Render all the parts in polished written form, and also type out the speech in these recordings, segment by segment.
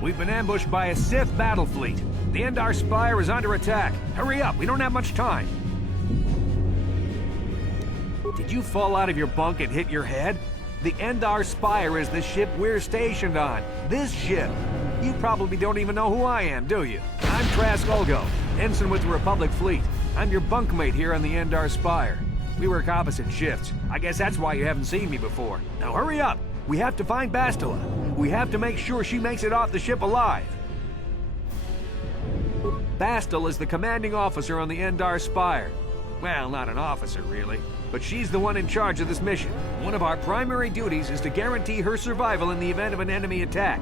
We've been ambushed by a Sith battle fleet. The Endar Spire is under attack. Hurry up, we don't have much time. Did you fall out of your bunk and hit your head? The Endar Spire is the ship we're stationed on. This ship. You probably don't even know who I am, do you? I'm Trask Ulgo, ensign with the Republic Fleet. I'm your bunkmate here on the Endar Spire. We work opposite shifts. I guess that's why you haven't seen me before. Now hurry up! We have to find Bastila. We have to make sure she makes it off the ship alive. Bastila is the commanding officer on the Endar Spire. Well, not an officer, really, but she's the one in charge of this mission. One of our primary duties is to guarantee her survival in the event of an enemy attack.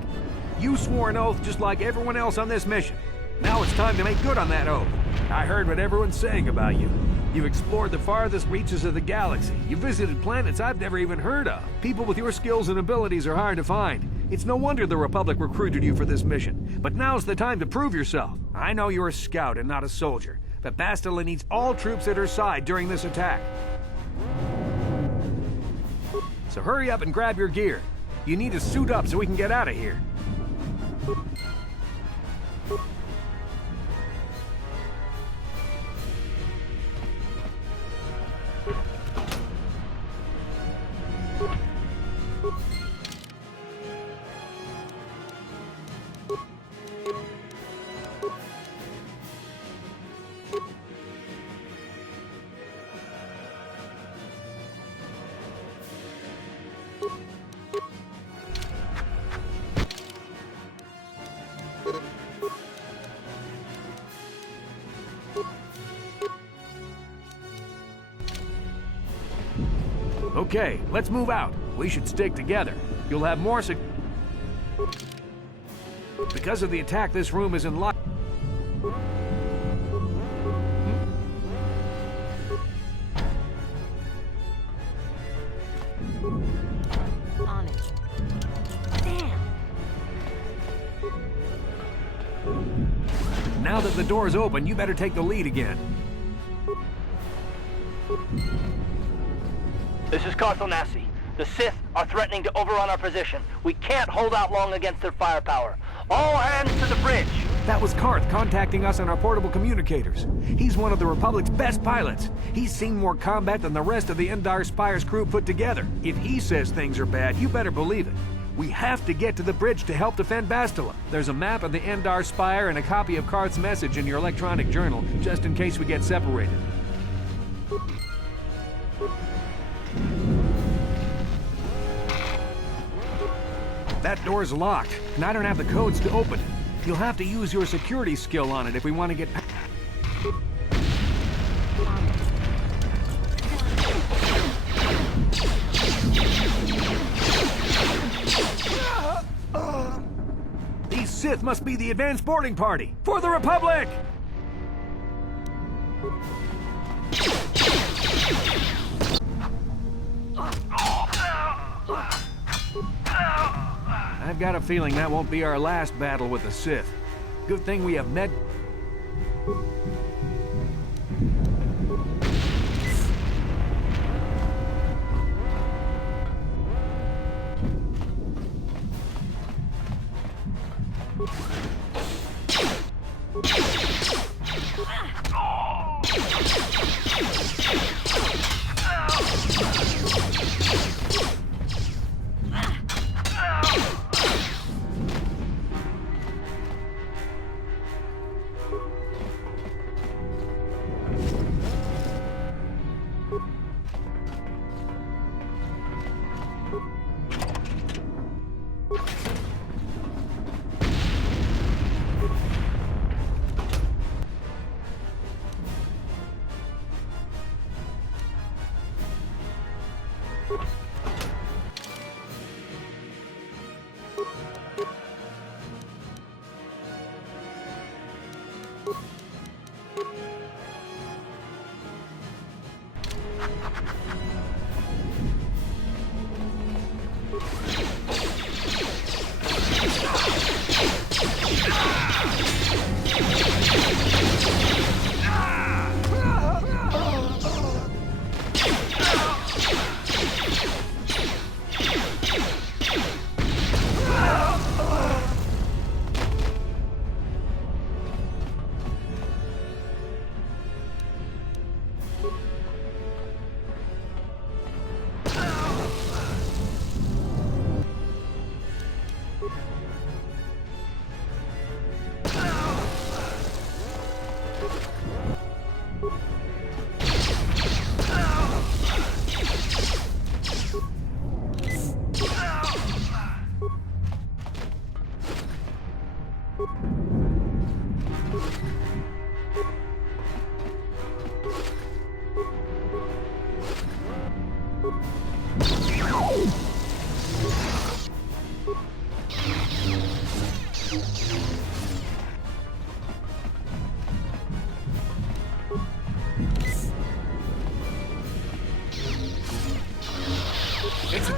You swore an oath just like everyone else on this mission. Now it's time to make good on that oath. I heard what everyone's saying about you. You've explored the farthest reaches of the galaxy. You visited planets I've never even heard of. People with your skills and abilities are hard to find. It's no wonder the Republic recruited you for this mission. But now's the time to prove yourself. I know you're a scout and not a soldier, but Bastila needs all troops at her side during this attack. So hurry up and grab your gear. You need to suit up so we can get out of here. Okay, let's move out. We should stick together. You'll have more Because of the attack, this room is in lock. On it. Damn. Now that the door's open, you better take the lead again. This is Carthel Nassi. The Sith are threatening to overrun our position. We can't hold out long against their firepower. All hands to the bridge! That was Karth contacting us on our portable communicators. He's one of the Republic's best pilots. He's seen more combat than the rest of the Endar Spire's crew put together. If he says things are bad, you better believe it. We have to get to the bridge to help defend Bastila. There's a map of the Endar Spire and a copy of Karth's message in your electronic journal, just in case we get separated. That door's locked, and I don't have the codes to open it. You'll have to use your security skill on it if we want to get past. These Sith must be the advanced boarding party for the Republic! I've got a feeling that won't be our last battle with the Sith. Good thing we have med...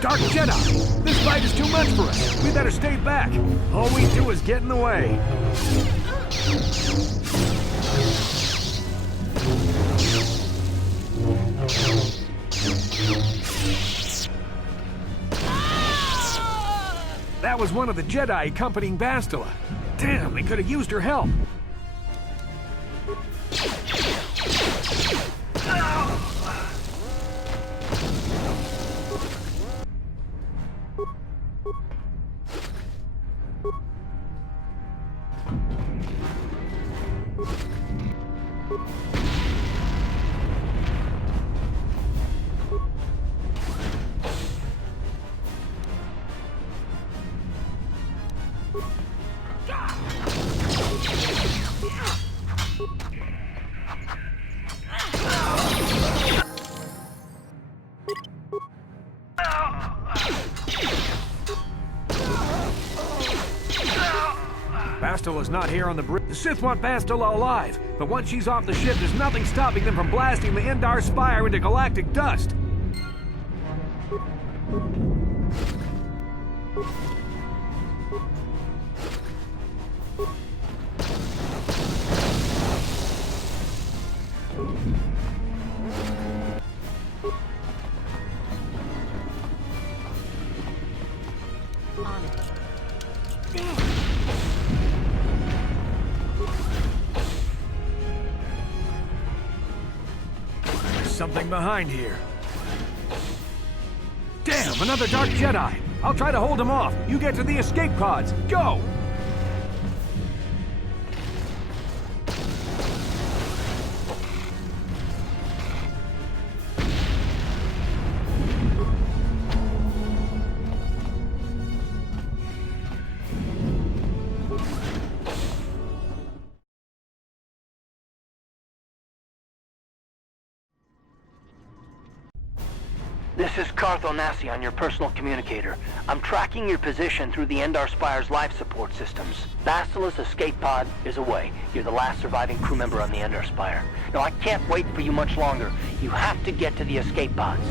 Dark Jedi! This fight is too much for us. We better stay back. All we do is get in the way. That was one of the Jedi accompanying Bastila. Damn, they could have used her help. Bastila's not here on the bridge. The Sith want Bastila alive, but once she's off the ship, there's nothing stopping them from blasting the Endar Spire into galactic dust. On it. Damn. There's something behind here. Damn, another Dark Jedi! I'll try to hold him off. You get to the escape pods. Go! This is Carth Onasi on your personal communicator. I'm tracking your position through the Endar Spire's life support systems. Bastila's escape pod is away. You're the last surviving crew member on the Endar Spire. Now, I can't wait for you much longer. You have to get to the escape pods.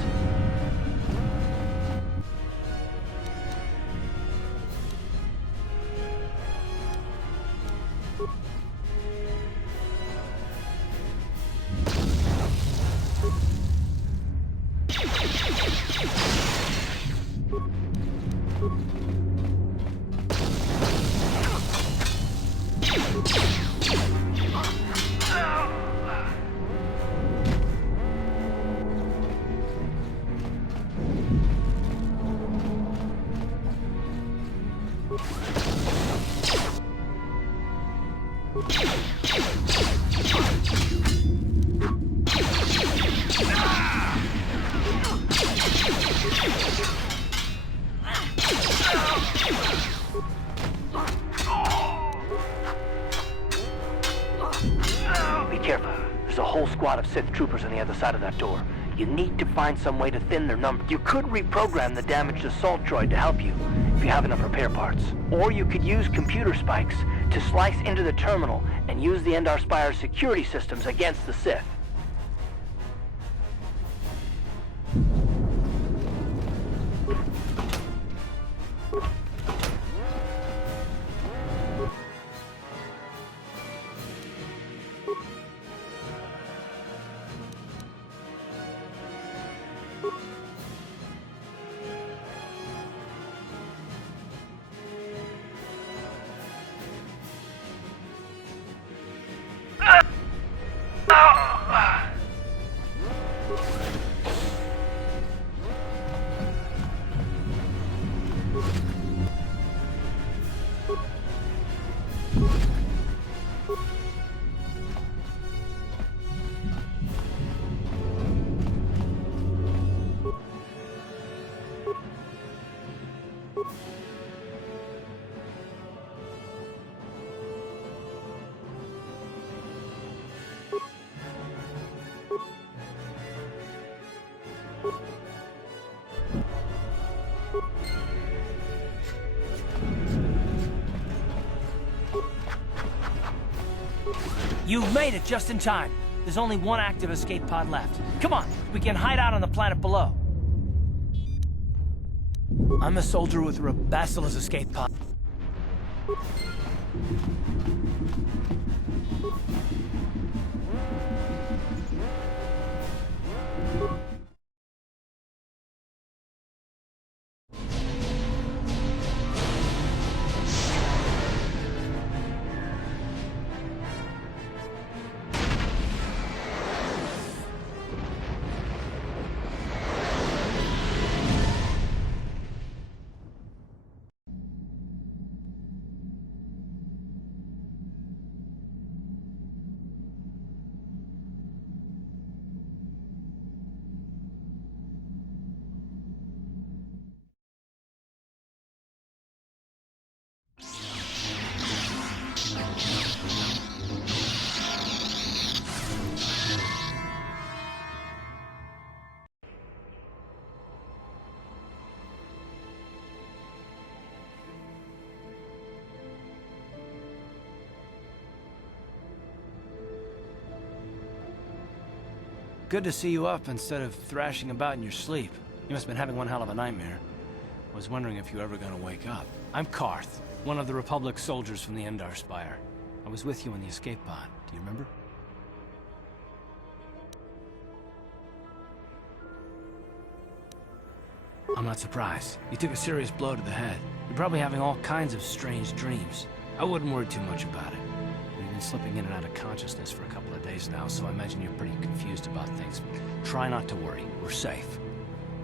Be careful. There's a whole squad of Sith troopers on the other side of that door. You need to find some way to thin their number. You could reprogram the damaged assault droid to help you, if you have enough repair parts. Or you could use computer spikes to slice into the terminal and use the Endar Spire's security systems against the Sith. You made it just in time. There's only one active escape pod left. Come on, we can hide out on the planet below. I'm a soldier with Bastila's escape pod. Good to see you up instead of thrashing about in your sleep. You must have been having one hell of a nightmare. I was wondering if you were ever gonna wake up. I'm Karth, one of the Republic soldiers from the Endar Spire. I was with you in the escape pod. Do you remember? I'm not surprised. You took a serious blow to the head. You're probably having all kinds of strange dreams. I wouldn't worry too much about it. You've been slipping in and out of consciousness for a couple of days now, so I imagine you're pretty confused about things. Try not to worry. We're safe.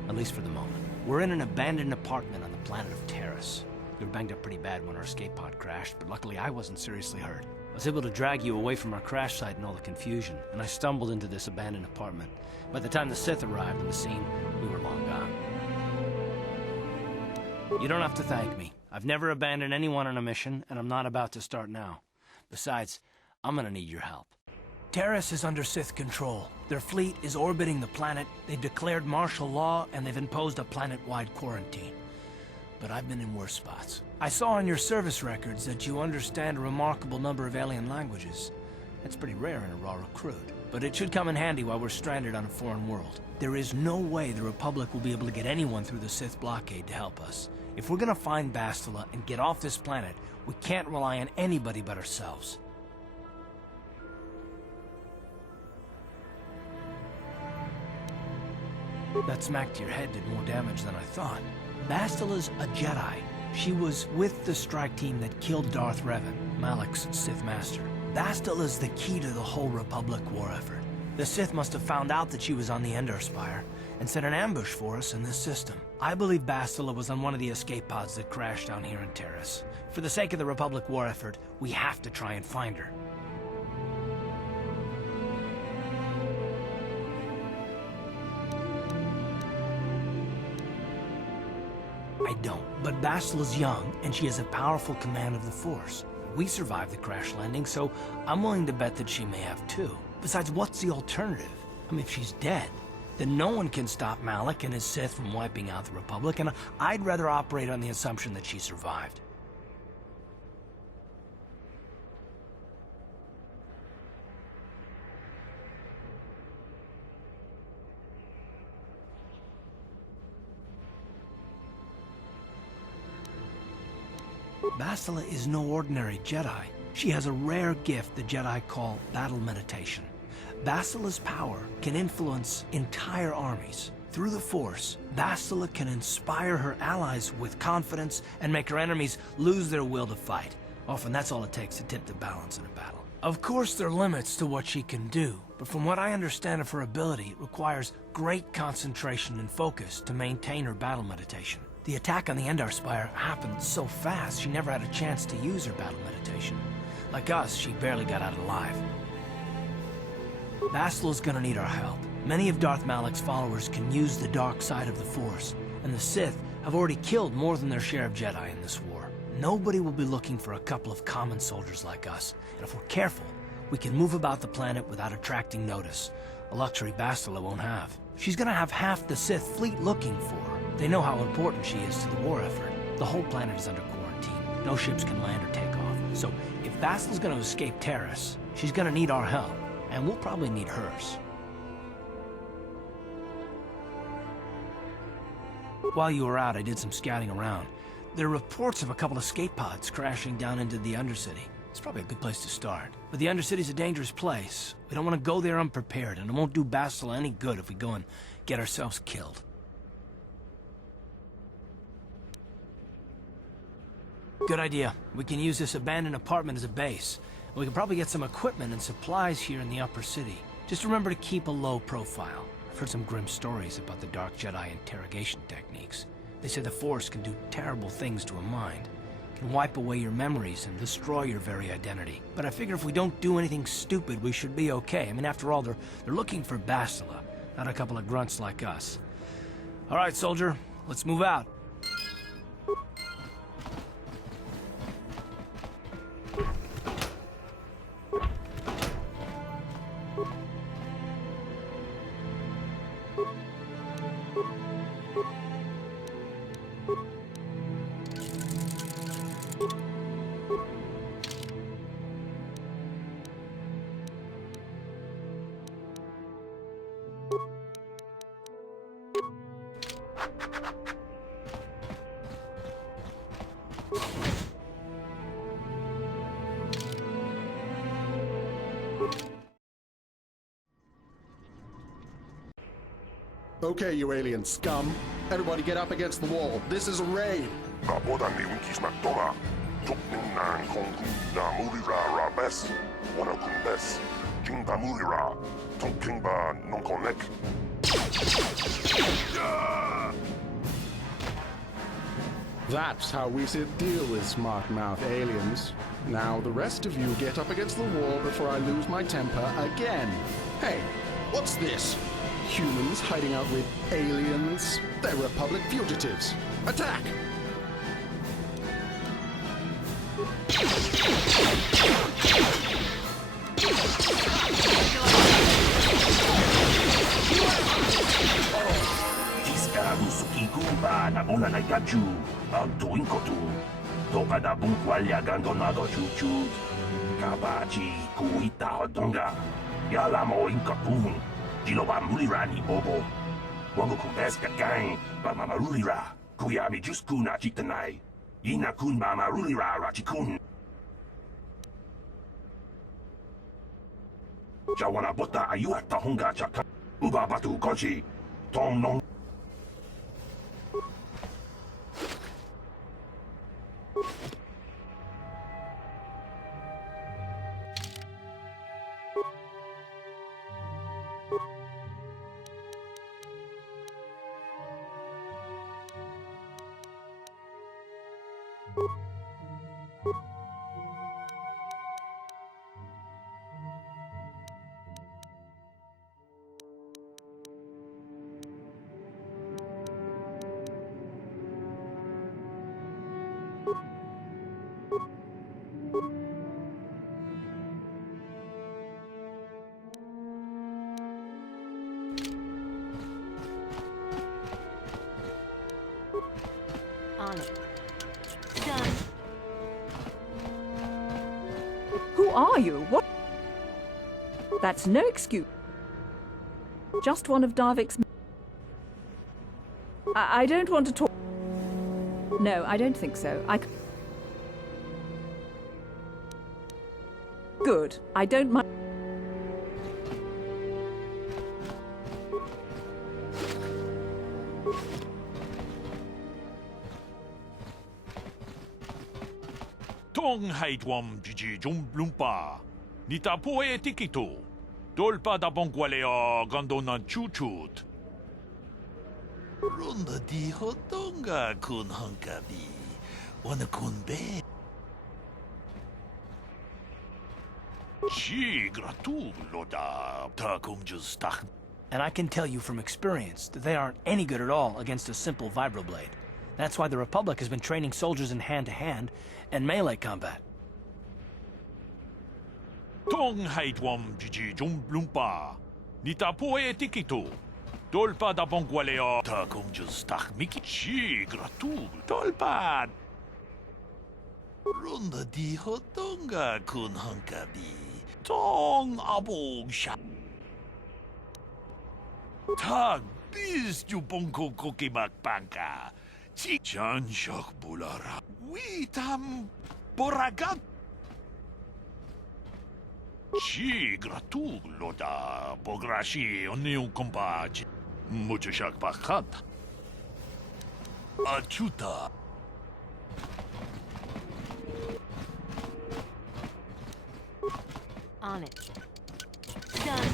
At least for the moment. We're in an abandoned apartment on the planet of Terrace. We were banged up pretty bad when our escape pod crashed, but luckily I wasn't seriously hurt. I was able to drag you away from our crash site and all the confusion, and I stumbled into this abandoned apartment. By the time the Sith arrived on the scene, we were long gone. You don't have to thank me. I've never abandoned anyone on a mission, and I'm not about to start now. Besides, I'm gonna need your help. Terrace is under Sith control. Their fleet is orbiting the planet, they've declared martial law, and they've imposed a planet-wide quarantine. But I've been in worse spots. I saw on your service records that you understand a remarkable number of alien languages. That's pretty rare in a raw recruit, but it should come in handy while we're stranded on a foreign world. There is no way the Republic will be able to get anyone through the Sith blockade to help us. If we're gonna find Bastila and get off this planet, we can't rely on anybody but ourselves. That smack to your head did more damage than I thought. Bastila's a Jedi. She was with the strike team that killed Darth Revan, Malak's Sith Master. Bastila's the key to the whole Republic war effort. The Sith must have found out that she was on the Endar Spire and set an ambush for us in this system. I believe Bastila was on one of the escape pods that crashed down here in Terrace. For the sake of the Republic war effort, we have to try and find her. I don't, but Bastila's young, and she has a powerful command of the Force. We survived the crash landing, so I'm willing to bet that she may have too. Besides, what's the alternative? I mean, if she's dead, then no one can stop Malak and his Sith from wiping out the Republic, and I'd rather operate on the assumption that she survived. Bastila is no ordinary Jedi. She has a rare gift the Jedi call battle meditation. Bastila's power can influence entire armies. Through the Force, Bastila can inspire her allies with confidence and make her enemies lose their will to fight. Often that's all it takes to tip the balance in a battle. Of course there are limits to what she can do, but from what I understand of her ability, it requires great concentration and focus to maintain her battle meditation. The attack on the Endar Spire happened so fast, she never had a chance to use her battle meditation. Like us, she barely got out alive. Bastila's gonna need our help. Many of Darth Malak's followers can use the dark side of the Force, and the Sith have already killed more than their share of Jedi in this war. Nobody will be looking for a couple of common soldiers like us, and if we're careful, we can move about the planet without attracting notice, a luxury Bastila won't have. She's gonna have half the Sith fleet looking for her. They know how important she is to the war effort. The whole planet is under quarantine. No ships can land or take off. So if Bastila's gonna escape Terrace, she's gonna need our help, and we'll probably need hers. While you were out, I did some scouting around. There are reports of a couple escape pods crashing down into the Undercity. It's probably a good place to start. But the Undercity's a dangerous place. We don't want to go there unprepared, and it won't do Bastila any good if we go and get ourselves killed. Good idea. We can use this abandoned apartment as a base. We can probably get some equipment and supplies here in the Upper City. Just remember to keep a low profile. I've heard some grim stories about the Dark Jedi interrogation techniques. They say the Force can do terrible things to a mind. Can wipe away your memories and destroy your very identity. But I figure if we don't do anything stupid, we should be okay. I mean, after all, they're looking for Bastila, not a couple of grunts like us. All right, soldier, let's move out. Okay, you alien scum. Everybody get up against the wall. This is a raid. Kapotan ni winkis na tola. Tukning na kongku na murira ra bes. Wana kun bes. Jingba murira. Tongkingba non konek. That's how we deal with smart-mouth aliens. Now the rest of you get up against the wall before I lose my temper again. Hey, what's this? Humans hiding out with aliens? They're Republic fugitives. Attack! Jiska Sukikumba na bola na gachu. Ang tuwing ko tu. Toka na bungkwalya gandonado chuchu. Kabachi kuita hodonga. Yala mo inkapung. Jiloba mulirani bobo. Wango kumbeska gang. Ba mamarulira. Kuyami juskuna chitanai. Ina kun mamarulira rachikun. Jawana bota ayuata honga chaka. Uba batu konchi. Tong nong. On it. Done. Who are you? What? That's no excuse. Just one of Darvik's... I don't want to talk... No, I don't think so. Good. I don't mind... Tong haitwam jiji jumblumpa. Nita poe tikito. Dolpa da bongualea gandonan chuchut. Ronda di hotonga kun hankabi. Wana kun be. Chi gratu loda. Ta kumjus tach. And I can tell you from experience that they aren't any good at all against a simple vibroblade. That's why the Republic has been training soldiers in hand-to-hand and melee combat. Tong haitwam jiji jumblumpa. Nita poe tikito. Dolpa da bongualea. Ta kumjus tach miki. Chi gratu. Dolpa. Ronda di hotonga kun hankabi. Tong abog sha. Tag Biz tu bonko kokimak panka. Chi chan shok bulara. We tam boragan. Chi gratu loda bograshi oniu kompa. Mucho shak bakat. Achuta. On it. Done.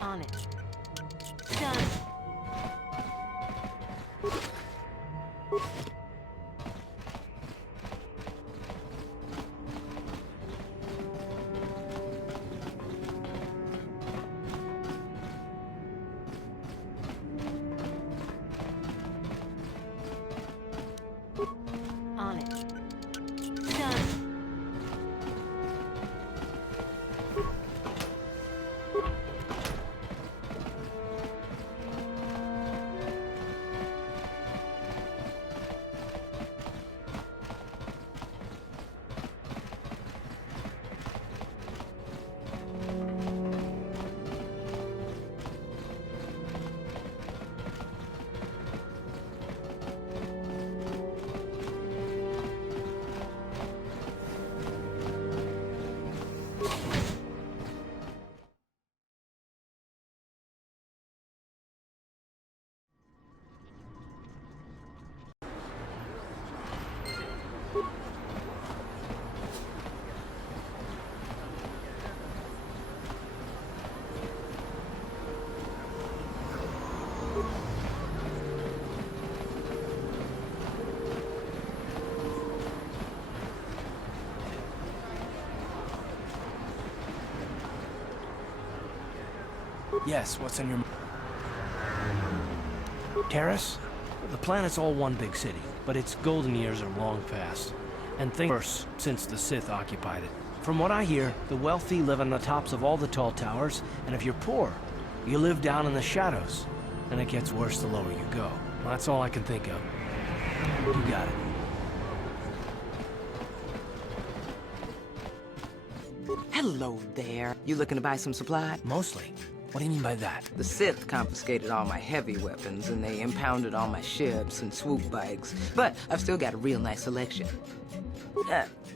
On it. Done. On it. Done. Yes, what's on your... Terrace? The planet's all one big city, but its golden years are long past. And things worse since the Sith occupied it. From what I hear, the wealthy live on the tops of all the tall towers, and if you're poor, you live down in the shadows. And it gets worse the lower you go. Well, that's all I can think of. You got it. Hello there. You looking to buy some supplies? Mostly. What do you mean by that? The Sith confiscated all my heavy weapons, and they impounded all my ships and swoop bikes. But I've still got a real nice selection.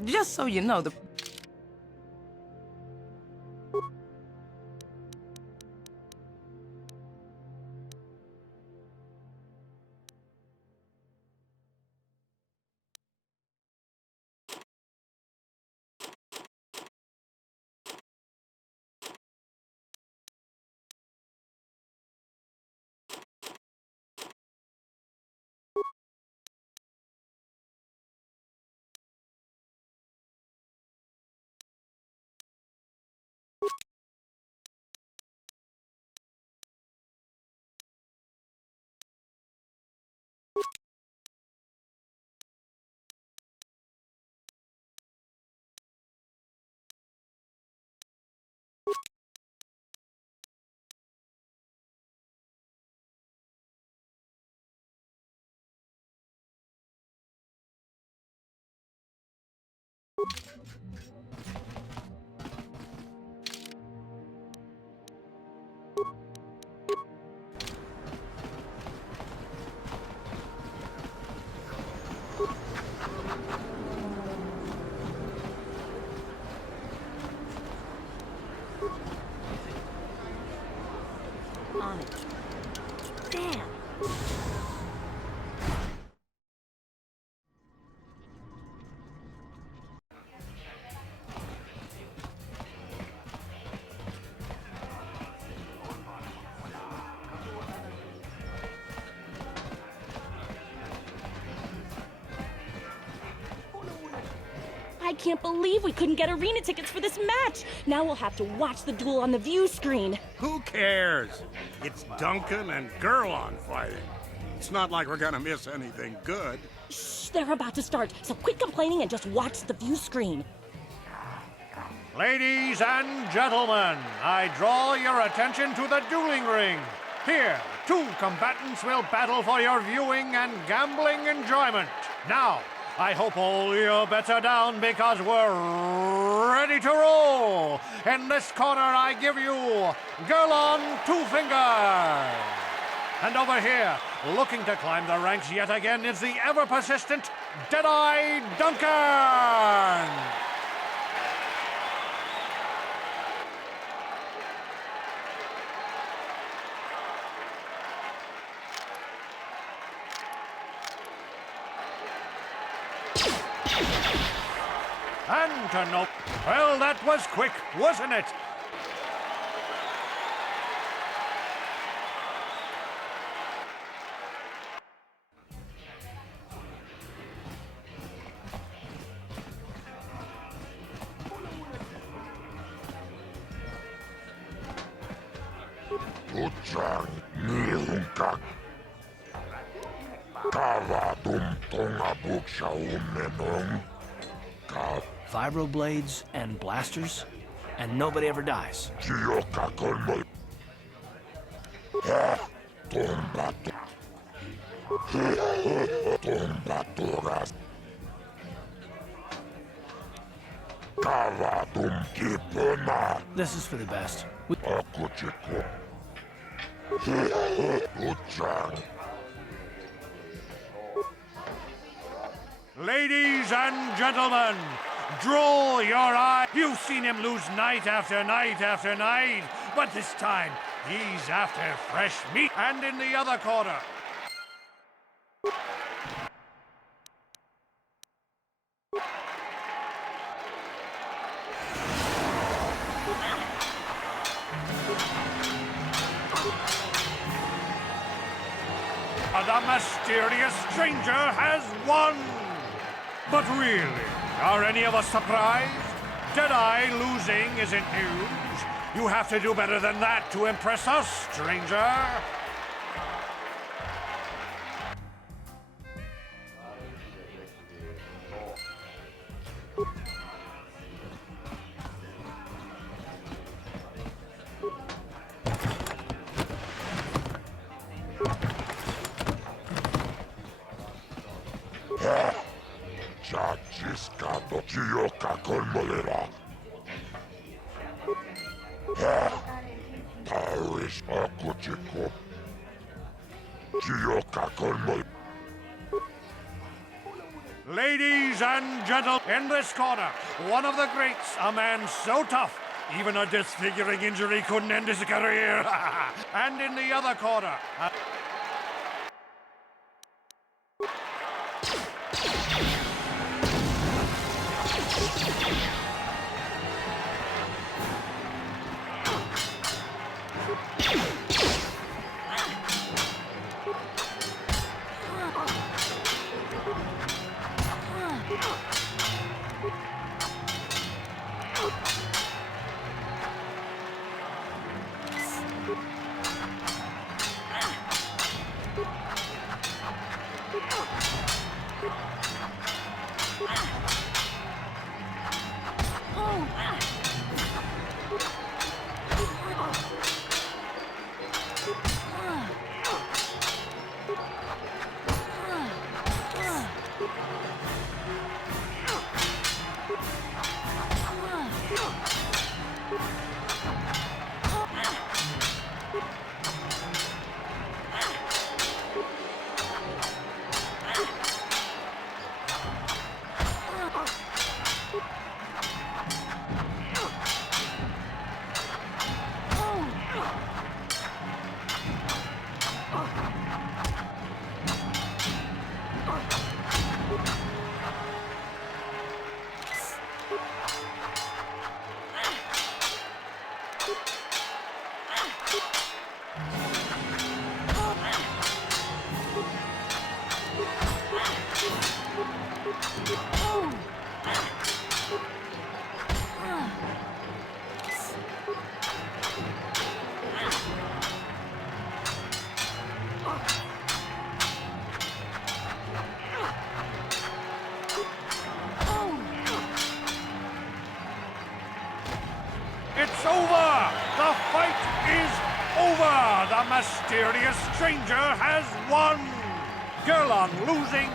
Just so you know, the... On it. Damn. I can't believe we couldn't get arena tickets for this match. Now we'll have to watch the duel on the view screen. Who cares? It's Duncan and Gurlon fighting. It's not like we're gonna miss anything good. Shh, they're about to start, so quit complaining and just watch the view screen. Ladies and gentlemen, I draw your attention to the dueling ring. Here, two combatants will battle for your viewing and gambling enjoyment. Now, I hope all your bets are down because we're ready to roll. In this corner, I give you Girl on Two Fingers. And over here, looking to climb the ranks yet again, is the ever-persistent Deadeye Duncan. And to note, well, that was quick, wasn't it? Tutsang nihunka. Kavatum tonga buksha umenong. Vibroblades and blasters, and nobody ever dies. Chioka kolmo. Ha, tombato. Tombatoras. Kavatum kipona. This is for the best. Akuchiko. Tutsang. Ladies and gentlemen, draw your eye. You've seen him lose night after night after night, but this time he's after fresh meat. And in the other corner, the mysterious stranger has won. But really, are any of us surprised? Deadeye losing isn't news. You have to do better than that to impress us, stranger. Chachiskato chioka kolmolera. Ha, Taurish akuchiko. Chioka kolmol. Ladies and gentlemen, in this corner, one of the greats, a man so tough, even a disfiguring injury couldn't end his career. And in the other corner, It's over! The fight is over! The mysterious stranger has won! Gerlon losing.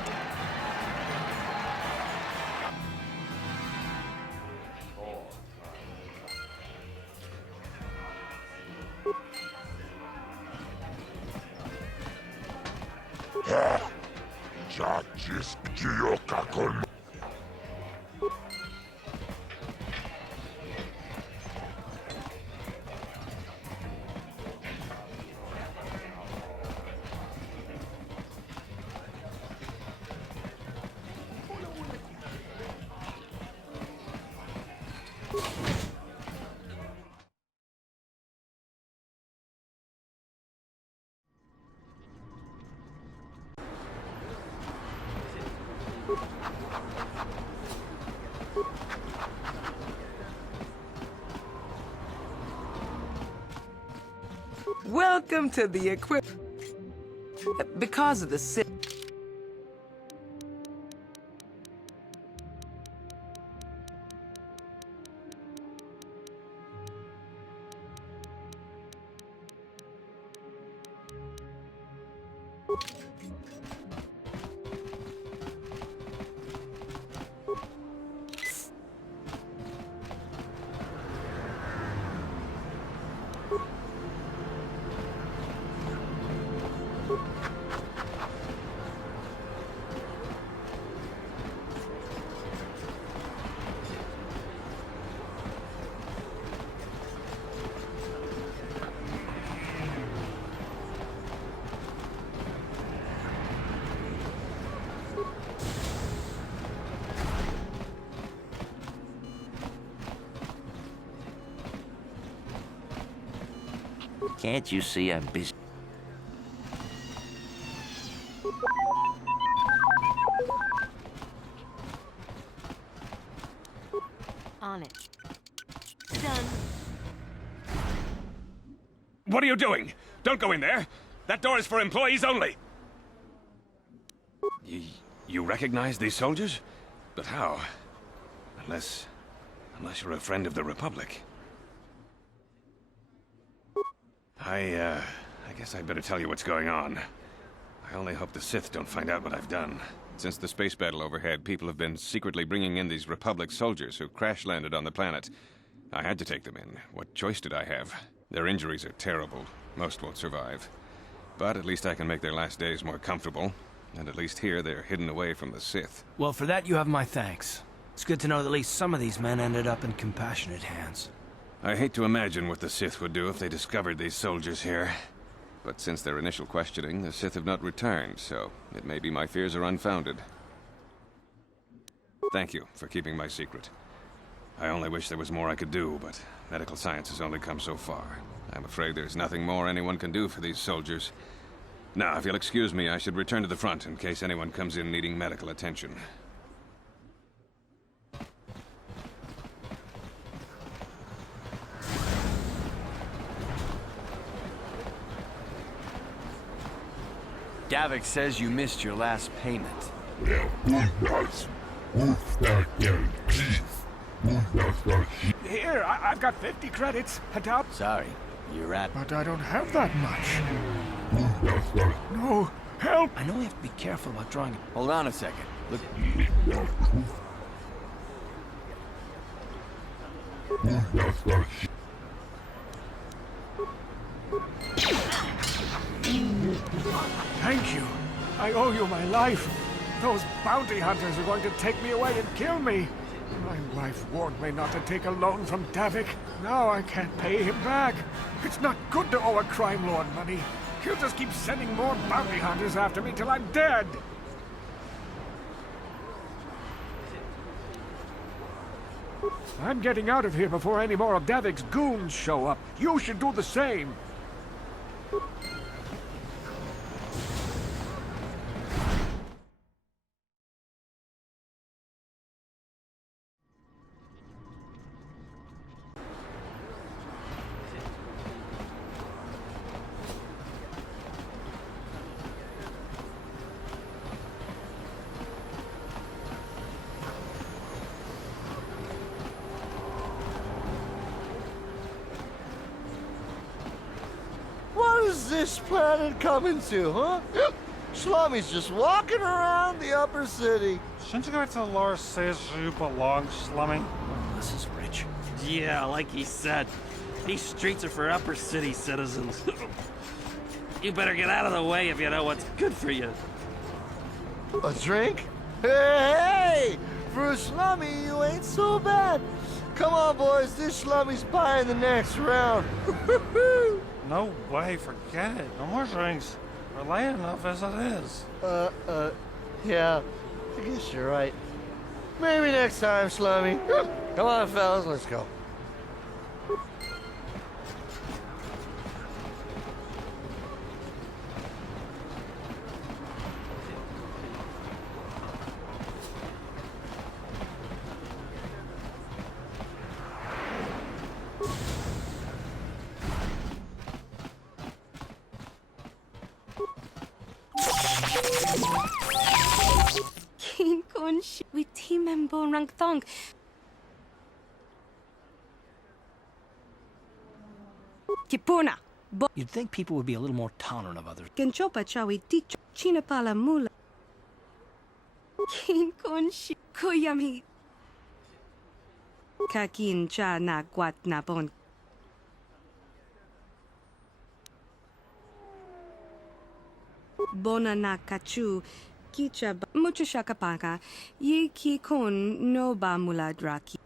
Welcome to the equip. Because of the Sith. Can't you see I'm busy? On it. Done. What are you doing? Don't go in there. That door is for employees only. You recognize these soldiers? But how? Unless you're a friend of the Republic. I guess I'd better tell you what's going on. I only hope the Sith don't find out what I've done. Since the space battle overhead, people have been secretly bringing in these Republic soldiers who crash-landed on the planet. I had to take them in. What choice did I have? Their injuries are terrible. Most won't survive. But at least I can make their last days more comfortable. And at least here, they're hidden away from the Sith. Well, for that you have my thanks. It's good to know that at least some of these men ended up in compassionate hands. I hate to imagine what the Sith would do if they discovered these soldiers here. But since their initial questioning, the Sith have not returned, so it may be my fears are unfounded. Thank you for keeping my secret. I only wish there was more I could do, but medical science has only come so far. I'm afraid there's nothing more anyone can do for these soldiers. Now, if you'll excuse me, I should return to the front in case anyone comes in needing medical attention. Davik says you missed your last payment. Here, I've got 50 credits. Sorry, you're at... But I don't have that much. No, help! I know we have to be careful about drawing it. Hold on a second. Look... Thank you. I owe you my life. Those bounty hunters are going to take me away and kill me. My wife warned me not to take a loan from Davik. Now I can't pay him back. It's not good to owe a crime lord money. He'll just keep sending more bounty hunters after me till I'm dead. I'm getting out of here before any more of Davik's goons show up. You should do the same. is this planet coming to, huh? Slummy's just walking around the upper city. Shouldn't you go to Lord says you belong, Slummy? This is rich. Yeah, like he said, these streets are for upper city citizens. You better get out of the way if you know what's good for you. A drink? Hey! For a slummy, you ain't so bad. Come on, boys, this slummy's buying the next round. No way, forget it. No more drinks. We're late enough as it is. Yeah, I guess you're right. Maybe next time, slummy. Come on, fellas, let's go. King Kunsh, we team and Rang Thong. Kipuna. You'd think people would be a little more tolerant of others. Genchopa chawi ticho. Chinapala mula. King Kunsh, Kuyami. Kakin cha na guat na bon. Bona na kachu. Kicha mucho shakapaka. Ye ki kon no ba mula draki.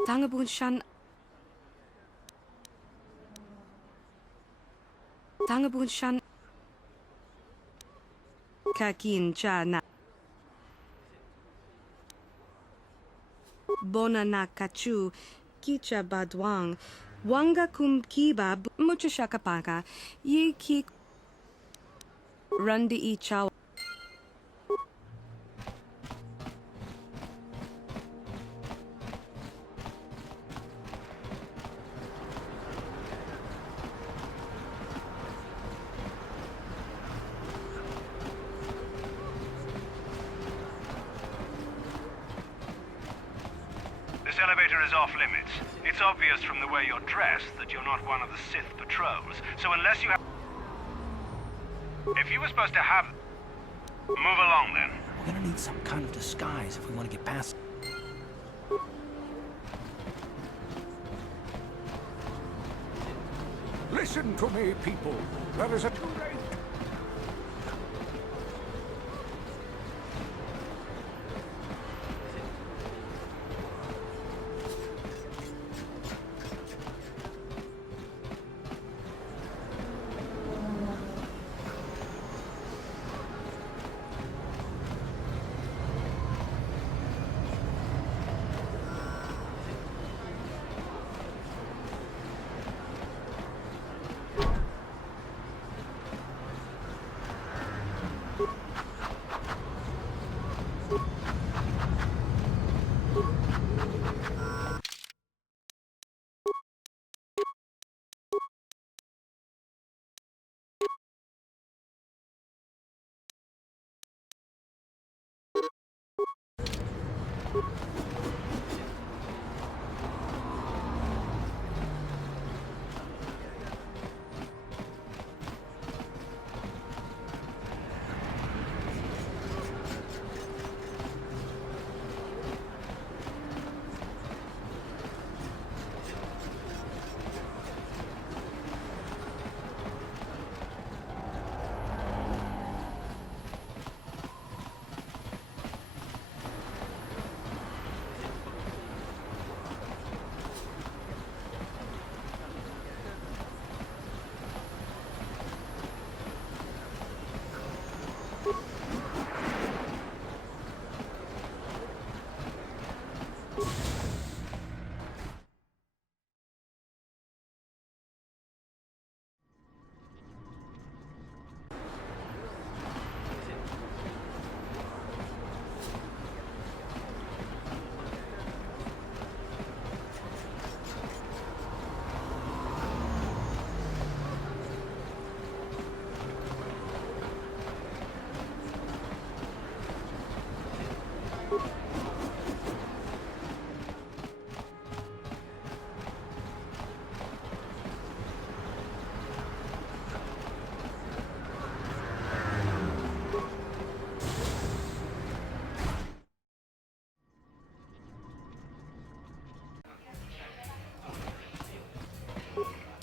Tangabun shan. Tangabun shan. Kakin cha na. Bona na kachu. Kicha badwang. Wanga kum kiba mucho shakapaka. Ye ki. Rundi I chaw. This elevator is off limits. It's obvious from the way you're dressed that you're not one of the Sith patrols. So unless you have... If you were supposed to have... Move along, then. We're gonna need some kind of disguise if we want to get past. Listen to me, people. There is a too late.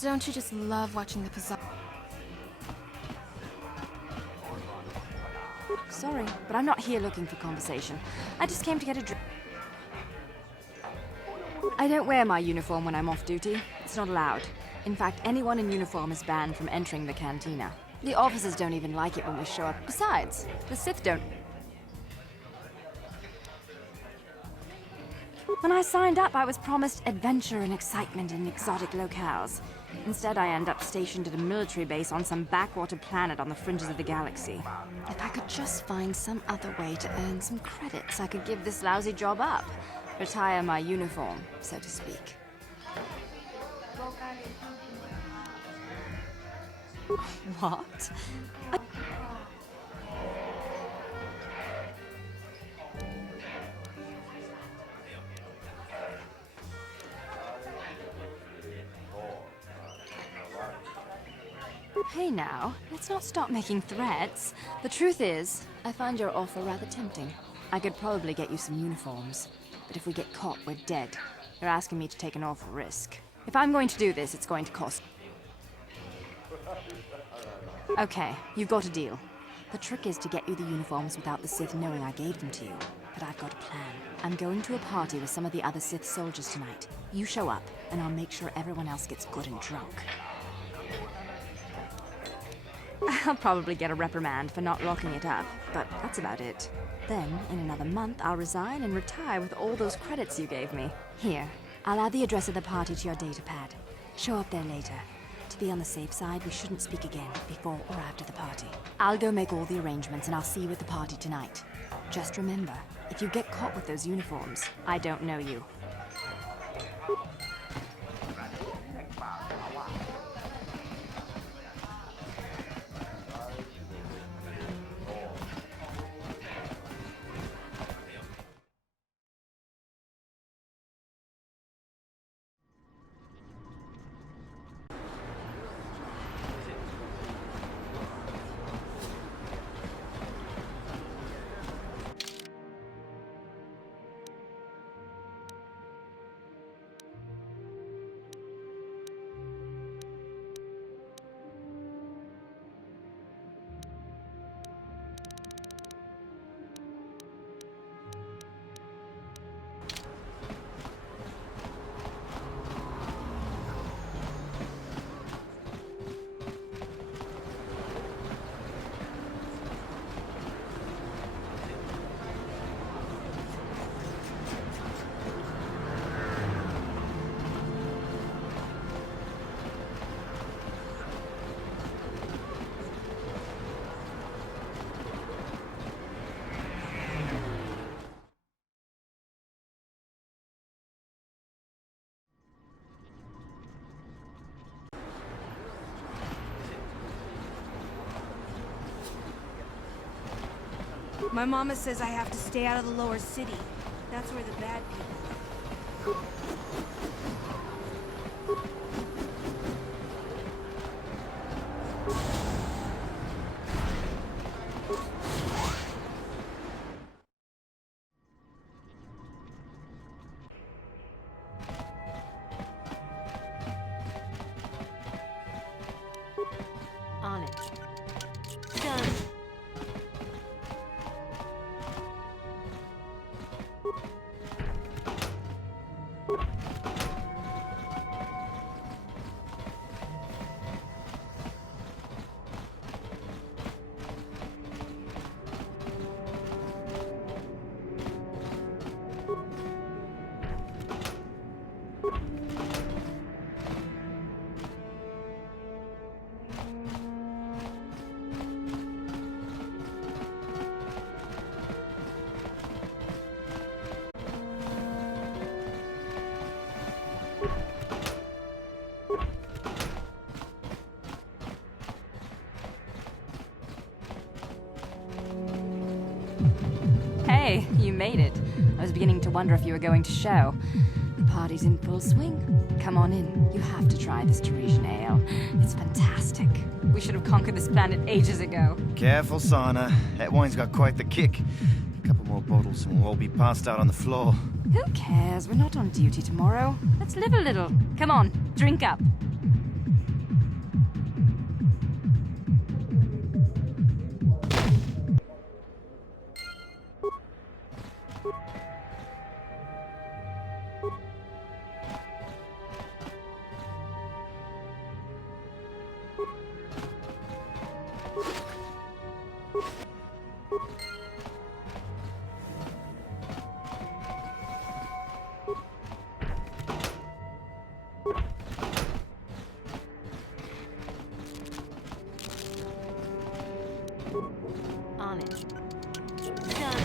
Don't you just love watching the bazaar? Sorry, but I'm not here looking for conversation. I just came to get a drink. I don't wear my uniform when I'm off duty. It's not allowed. In fact, anyone in uniform is banned from entering the cantina. The officers don't even like it when we show up. Besides, the Sith don't... When I signed up, I was promised adventure and excitement in exotic locales. Instead, I end up stationed at a military base on some backwater planet on the fringes of the galaxy. If I could just find some other way to earn some credits, I could give this lousy job up. Retire my uniform, so to speak. What? Hey now, let's not stop making threats. The truth is, I find your offer rather tempting. I could probably get you some uniforms, but if we get caught, we're dead. You're asking me to take an awful risk. If I'm going to do this, it's going to cost... Okay, you've got a deal. The trick is to get you the uniforms without the Sith knowing I gave them to you. But I've got a plan. I'm going to a party with some of the other Sith soldiers tonight. You show up, and I'll make sure everyone else gets good and drunk. I'll probably get a reprimand for not locking it up, but that's about it. Then, in another month, I'll resign and retire with all those credits you gave me. Here, I'll add the address of the party to your datapad. Show up there later. To be on the safe side, we shouldn't speak again before or after the party. I'll go make all the arrangements and I'll see you at the party tonight. Just remember, if you get caught with those uniforms, I don't know you. My mama says I have to stay out of the lower city. That's where the bad people are. On it. Done. Hey, you made it. I was beginning to wonder if you were going to show. The party's in full swing. Come on in. You have to try this Teresian ale. It's fantastic. We should have conquered this planet ages ago. Careful, Sana. That wine's got quite the kick. A couple more bottles and we'll all be passed out on the floor. Who cares? We're not on duty tomorrow. Let's live a little. Come on, drink up. On it. Done.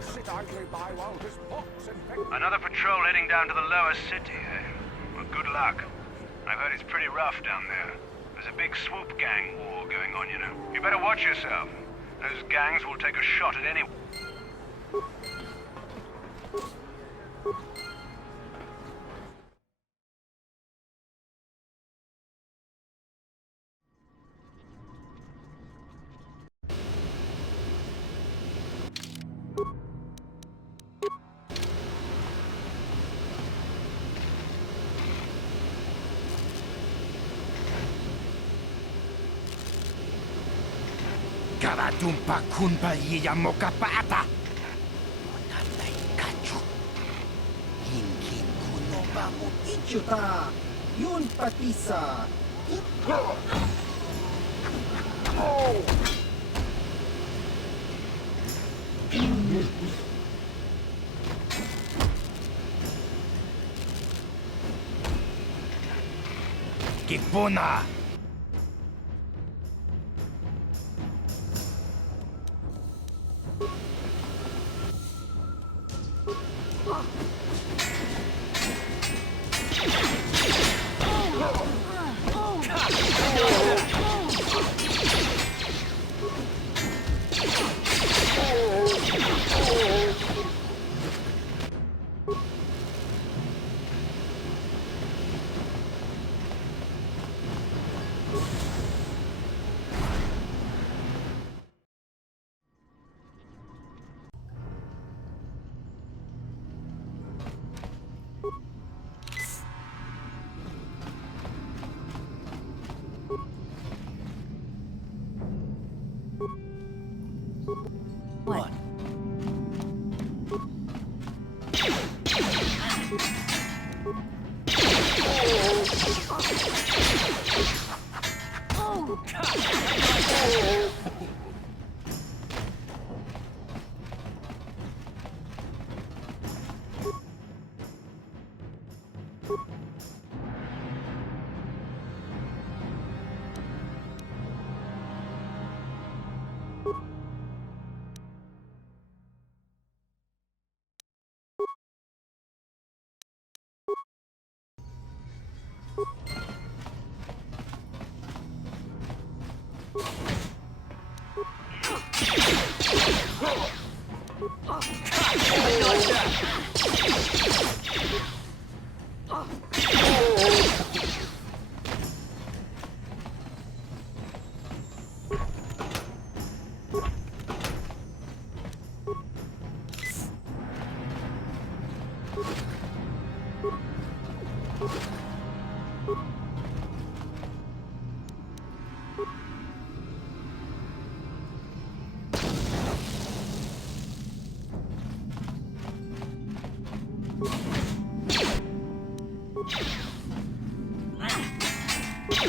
Sit idly by while his pox infect. Another patrol heading down to the lower city, eh? Well, good luck. I've heard it's pretty rough down there. There's a big swoop gang war going on, you know. You better watch yourself. Those gangs will take a shot at anyone. Karatumpa kunpa yiya mokapata. Onanay kachu. Hinkin kuno ba mo ichuta. Yun patisa. Kipuna. What? How'd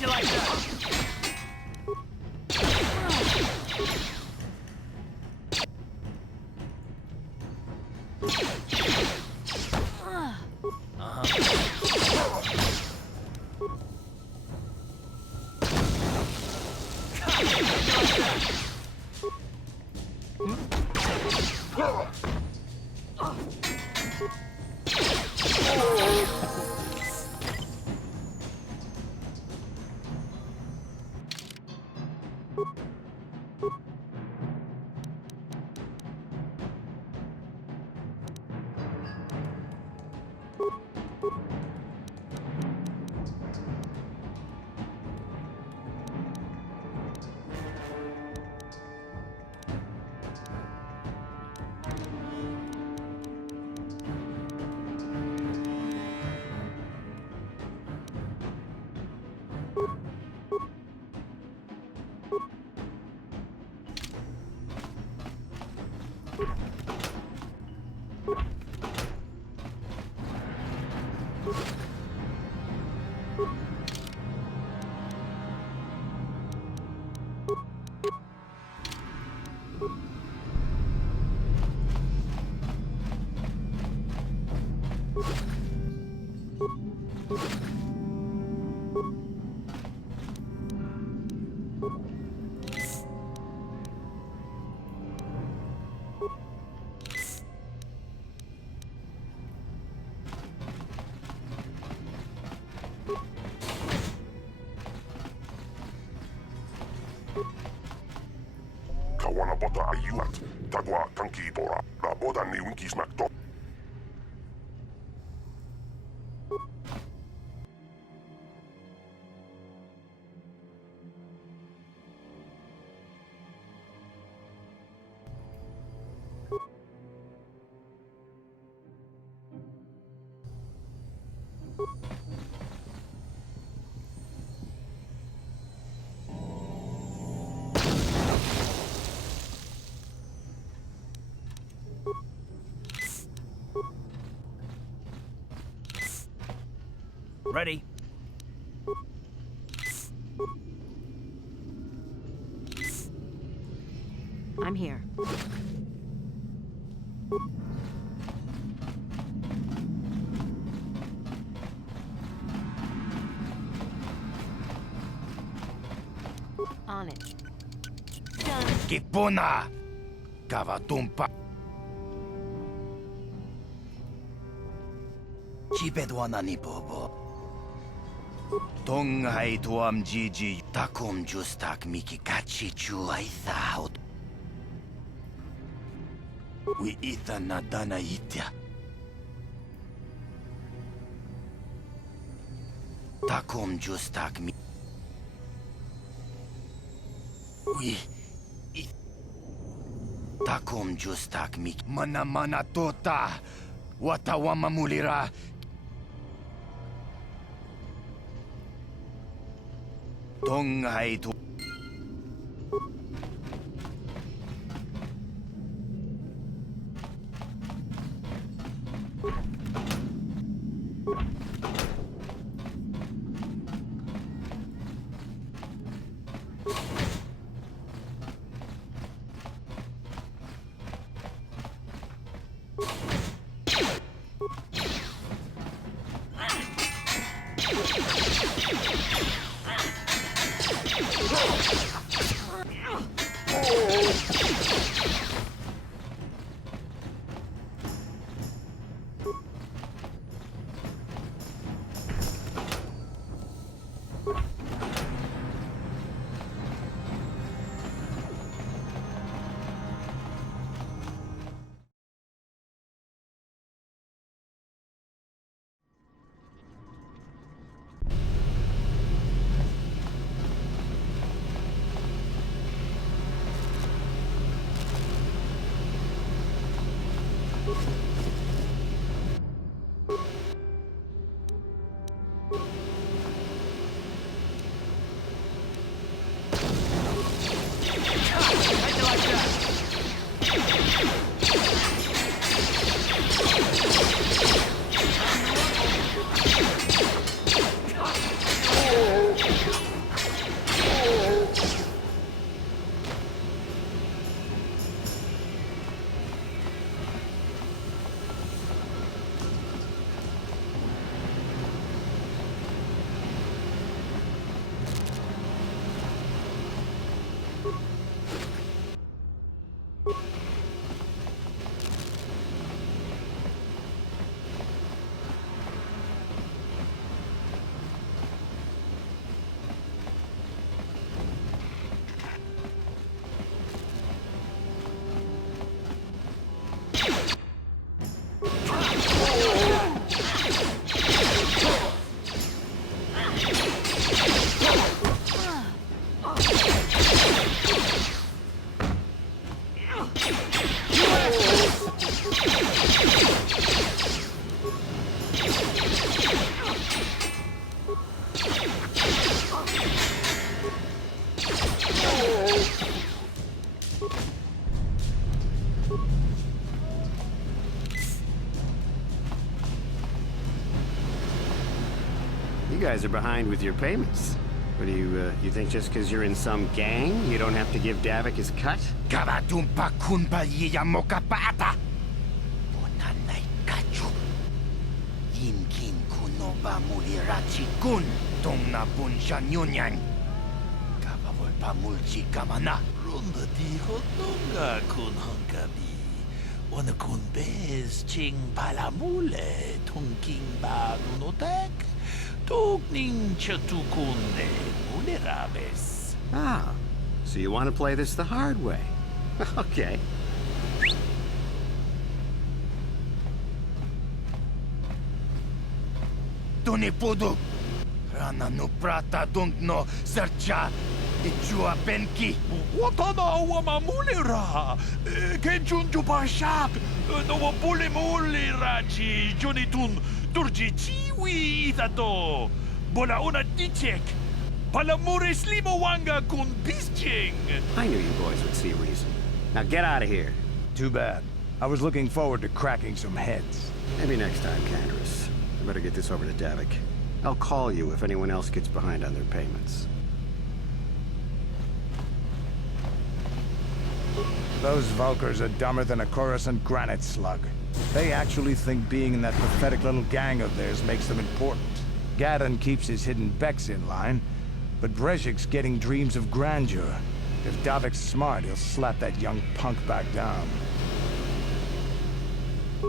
you like that? Kawana bota ayuat. Tagwa kanki bora. La boda ni winkis makto. Ready. I'm here. On it. Done. Kipuna! Kavatumpa! Chibedwana ni bobo. Tonghai tuam Gigi takum justak miki kachi chu aithaut. We itha nadana itya. Takum justak mi. We takum justak miki. Mana mana tota. Watawama mulira. Tonghai tu. How'd you like that? guys are behind with your payments. What do you think just because you're in some gang, you don't have to give Davik his cut? Kabadumpa kunpa yiyamokapata. Bonanay kachu. Yimkin kunoba mulirachi kun. Tongna bunshan yunyan. Kabawol pamulchi kamana. Runda dijo tunga kun honkabi. Wana kun bez ching palamule. Tungking ba lunotek. Tugning chatukunde mulerabes. Ah, so you want to play this the hard way. Okay. Tunipudu. Rana no prata dungno sercha. Ichua benki. Watana wamamulera. Kenjunju pashak. No wapulimulera chi junitun. Turji chiwi itato. Bola una dichek. Palamure slimo wanga kun bisching. I knew you boys would see reason. Now get out of here. Too bad. I was looking forward to cracking some heads. Maybe next time, Canderous. I better get this over to Davik. I'll call you if anyone else gets behind on their payments. Those Vulkars are dumber than a Coruscant granite slug. They actually think being in that pathetic little gang of theirs makes them important. Gadon keeps his hidden Becks in line, but Brezhik's getting dreams of grandeur. If Davik's smart, he'll slap that young punk back down.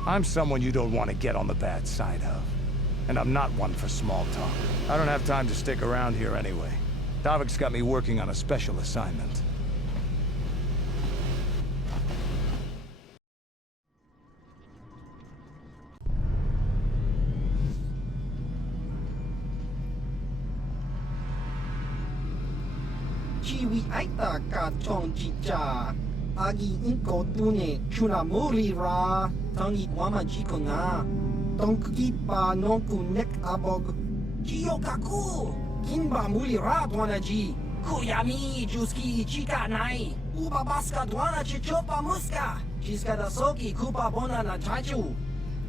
I'm someone you don't want to get on the bad side of. And I'm not one for small talk. I don't have time to stick around here anyway. Davik's got me working on a special assignment. Chiwi aita ka chong chicha. Agi inko tune chuna muri ra. Tangi wama jiko na. Tonki pa nonku nek abog. Jiyo kaku. Kinba muli ra dwana ji. Kuyami juski chika nai. Uba baska dwana chichopa muska. Chiska da soki kupa bona na chachu.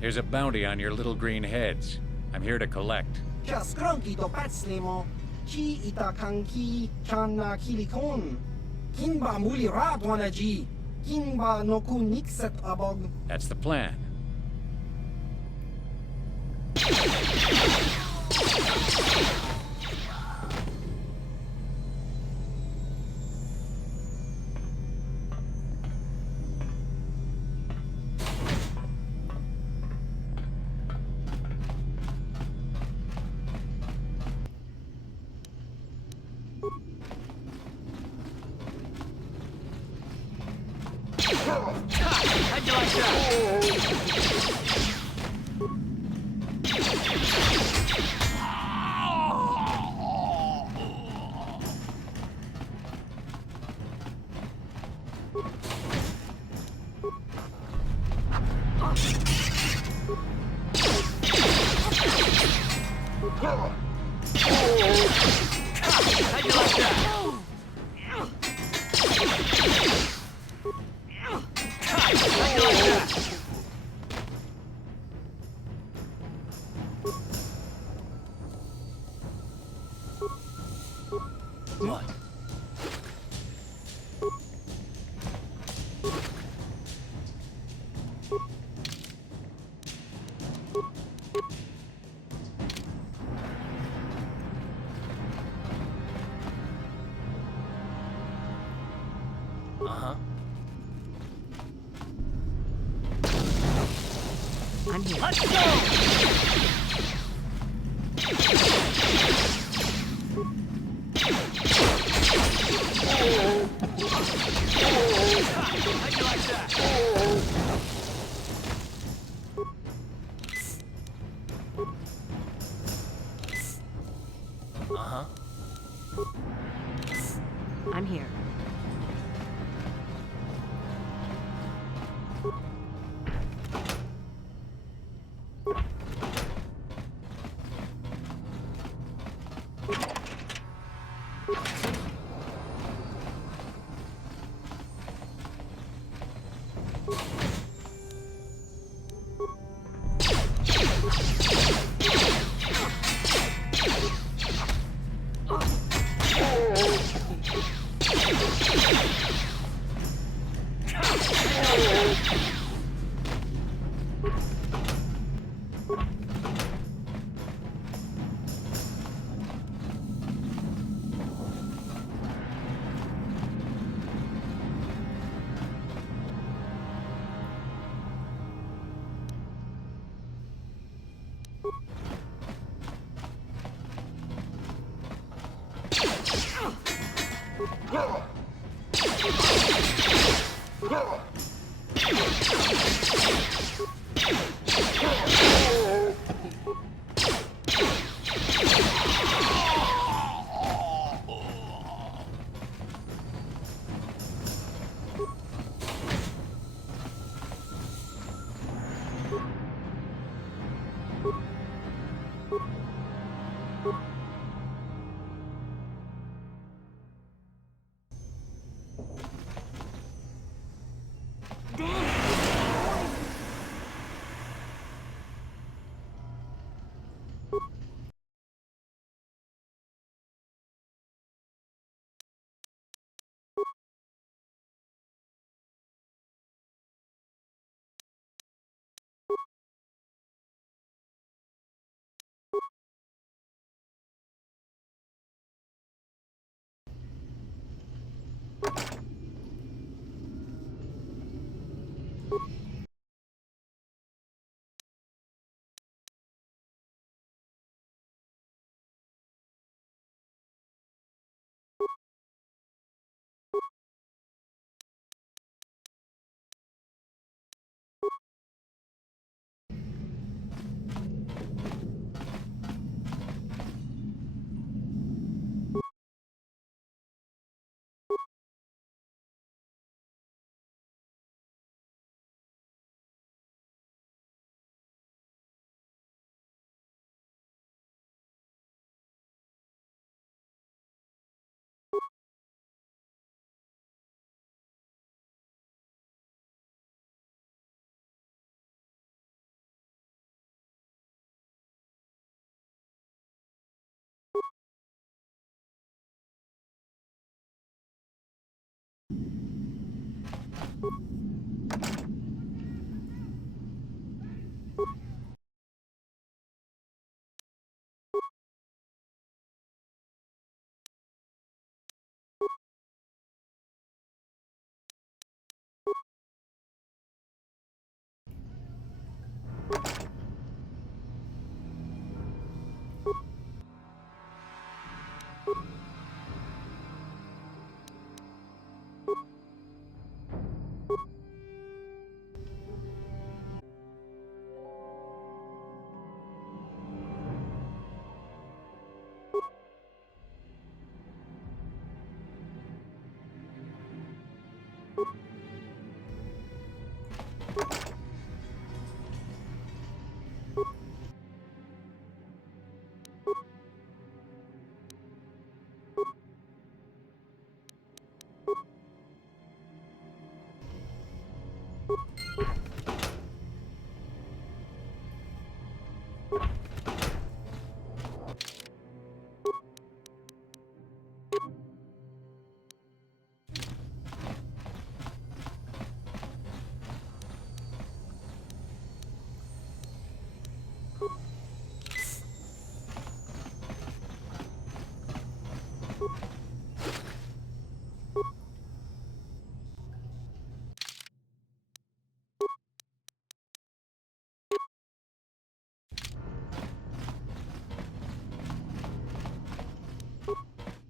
There's a bounty on your little green heads. I'm here to collect. Just cronky to patslimo. Chi itakanki chana kilikon. Kinba muli ra dwana ji. Kinba noku nikset abog. That's the plan. How'd you like that? What? Uh-huh. I'm here. Let's go! How'd you like that? Uh-huh. I'm here.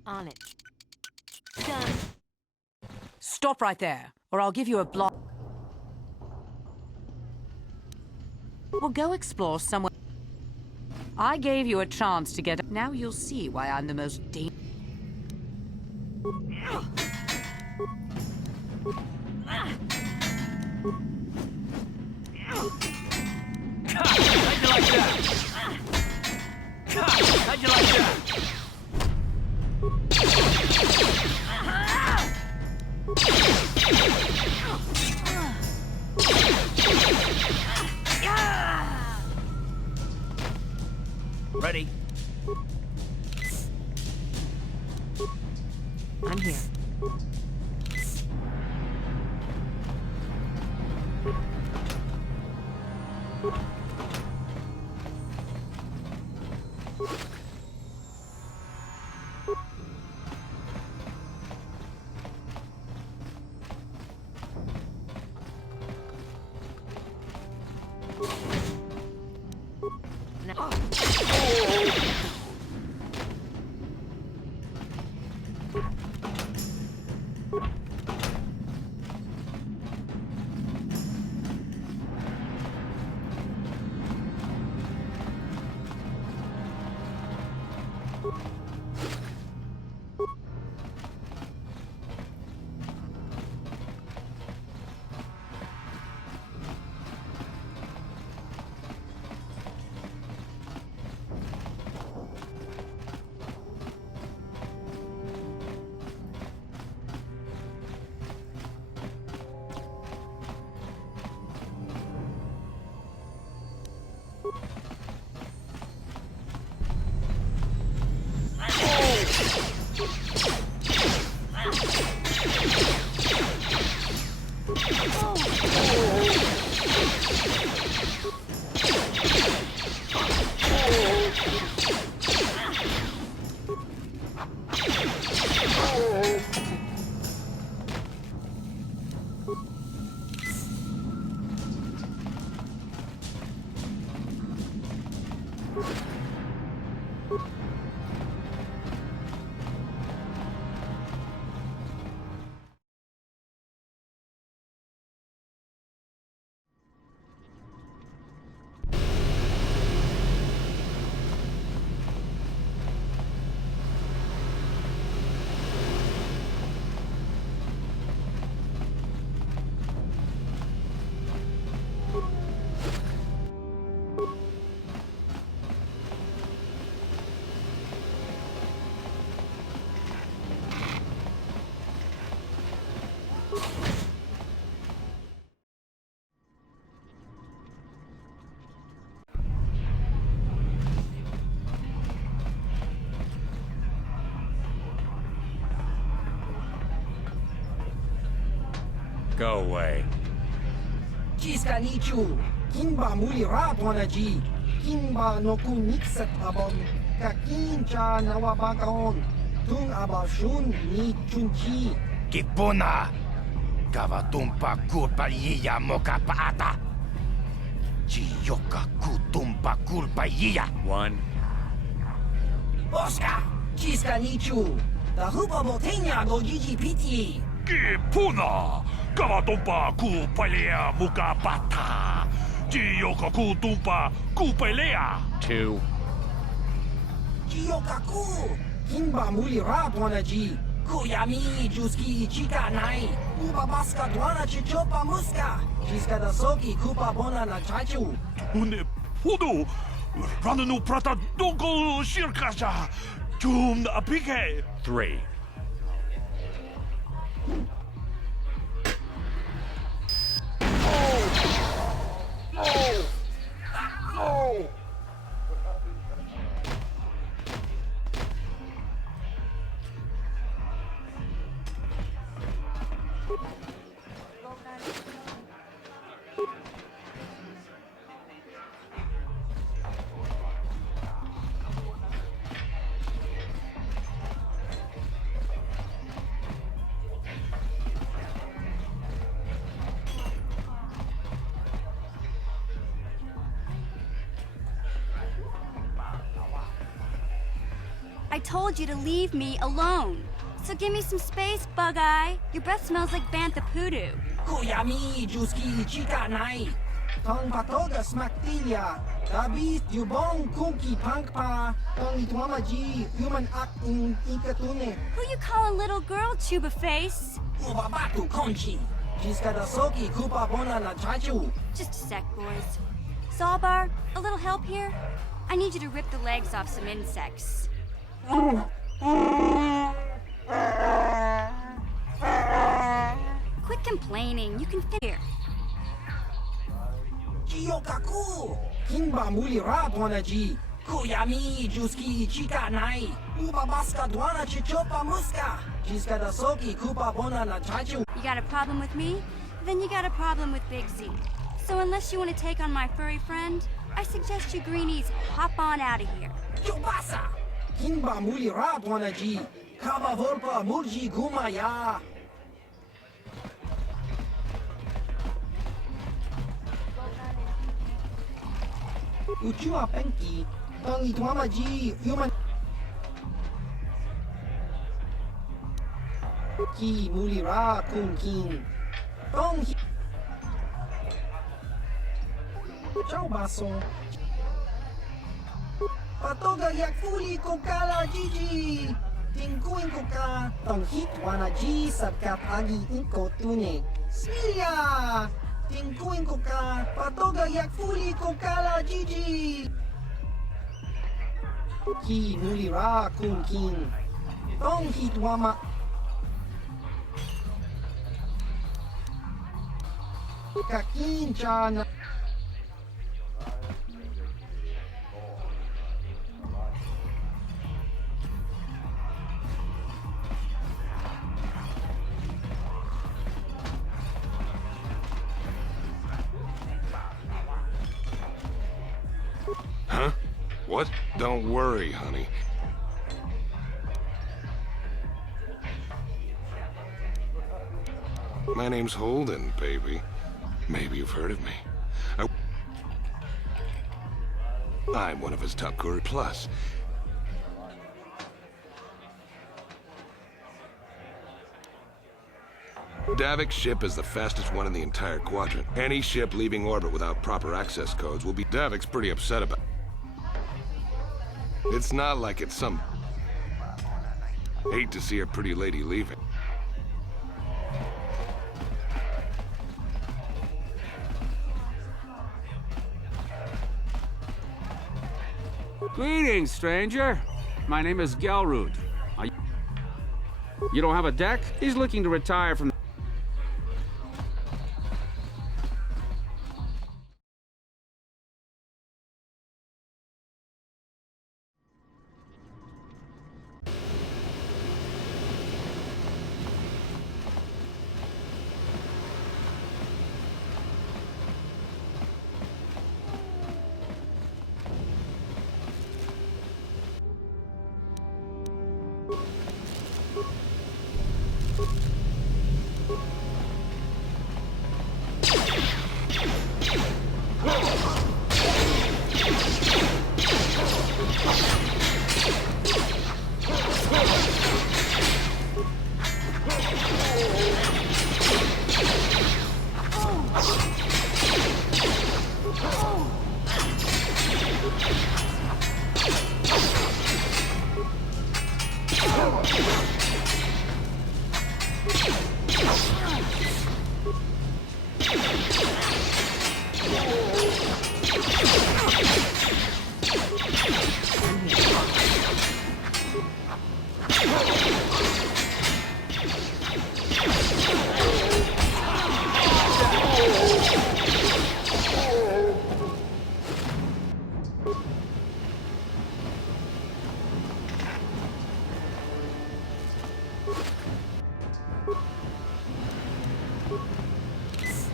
On it. Done. Stop right there, or I'll give you a block. We'll go explore somewhere. I gave you a chance to get... Now you'll see why I'm the most dangerous. How'd you like that? How'd you like that? Ready? I'm here. Go away. Kiska nichu, kimba muli ratwanaji, kimba no kunixet abon, kakincha nawabakaon, tung abashun ni chunchi. Kipuna! Kavatumpa kulpa yiya moka paata! Chiyoka kutumpa kulpa yiya! One. Oscar! Kiska nichu, tahupa botenya do jiji piti. Kipuna! Kavatumpa kupalea mukapata! Chiyoka kutumpa kupelea! Two. Chiyokaku! Kimba muli ratwanaji, kuyami juski ichika nai, ubabaska dwana chichopa muska, chiska da soki kupa bona na chachu. Une pudu! Rananu prata dongol shirkasha! Jum apike! Three. I told you to leave me alone. So give me some space, Bug-Eye. Your breath smells like Bantha Poodoo. Kuyami juski ichika nai, tong patoga smaktilia, tabis yubong kunki pankpa, tong itwamaji human act in ikatune. Who you calling little girl, Chuba Face? Ubabatu konchi, chiska da soki kupa bona na chachu. Just a sec, boys. Sawbar, a little help here? I need you to rip the legs off some insects. Quit complaining. You can fit here. Chiyokaku! Kimba muli ratwanaji, kuyami juski ichika nai, ubabaska dwana chichopa muska, chiska da soki kupa bona na chachu. You got a problem with me? Then you got a problem with Big Z. So unless you want to take on my furry friend, I suggest you greenies hop on out of here. Chubasa! Kinba muli radwanaji. Kaba volpa murji gumaya. Uchua penki. Tangi tuamaji. Human. Ki muli ra kun kin. Tong. Ciao baso. Patoga yak fuli kokala Gigi. Tingkuin ko ka. Tong hit wana G sakat agi inko tune. Smilia. Tingkuin ko ka. Patoga yak fuli kokala Gigi. Ki muli ra kun kin. Tong hit wama. Kakin chan. Huh? What? Don't worry, honey. My name's Holden, baby. Maybe you've heard of me. I'm one of his top courier plus. Davik's ship is the fastest one in the entire quadrant. Any ship leaving orbit without proper access codes will be... Davik's pretty upset about it. It's not like it's some... Hate to see a pretty lady leaving. Greetings, stranger. My name is Gelrud. You don't have a deck? He's looking to retire from...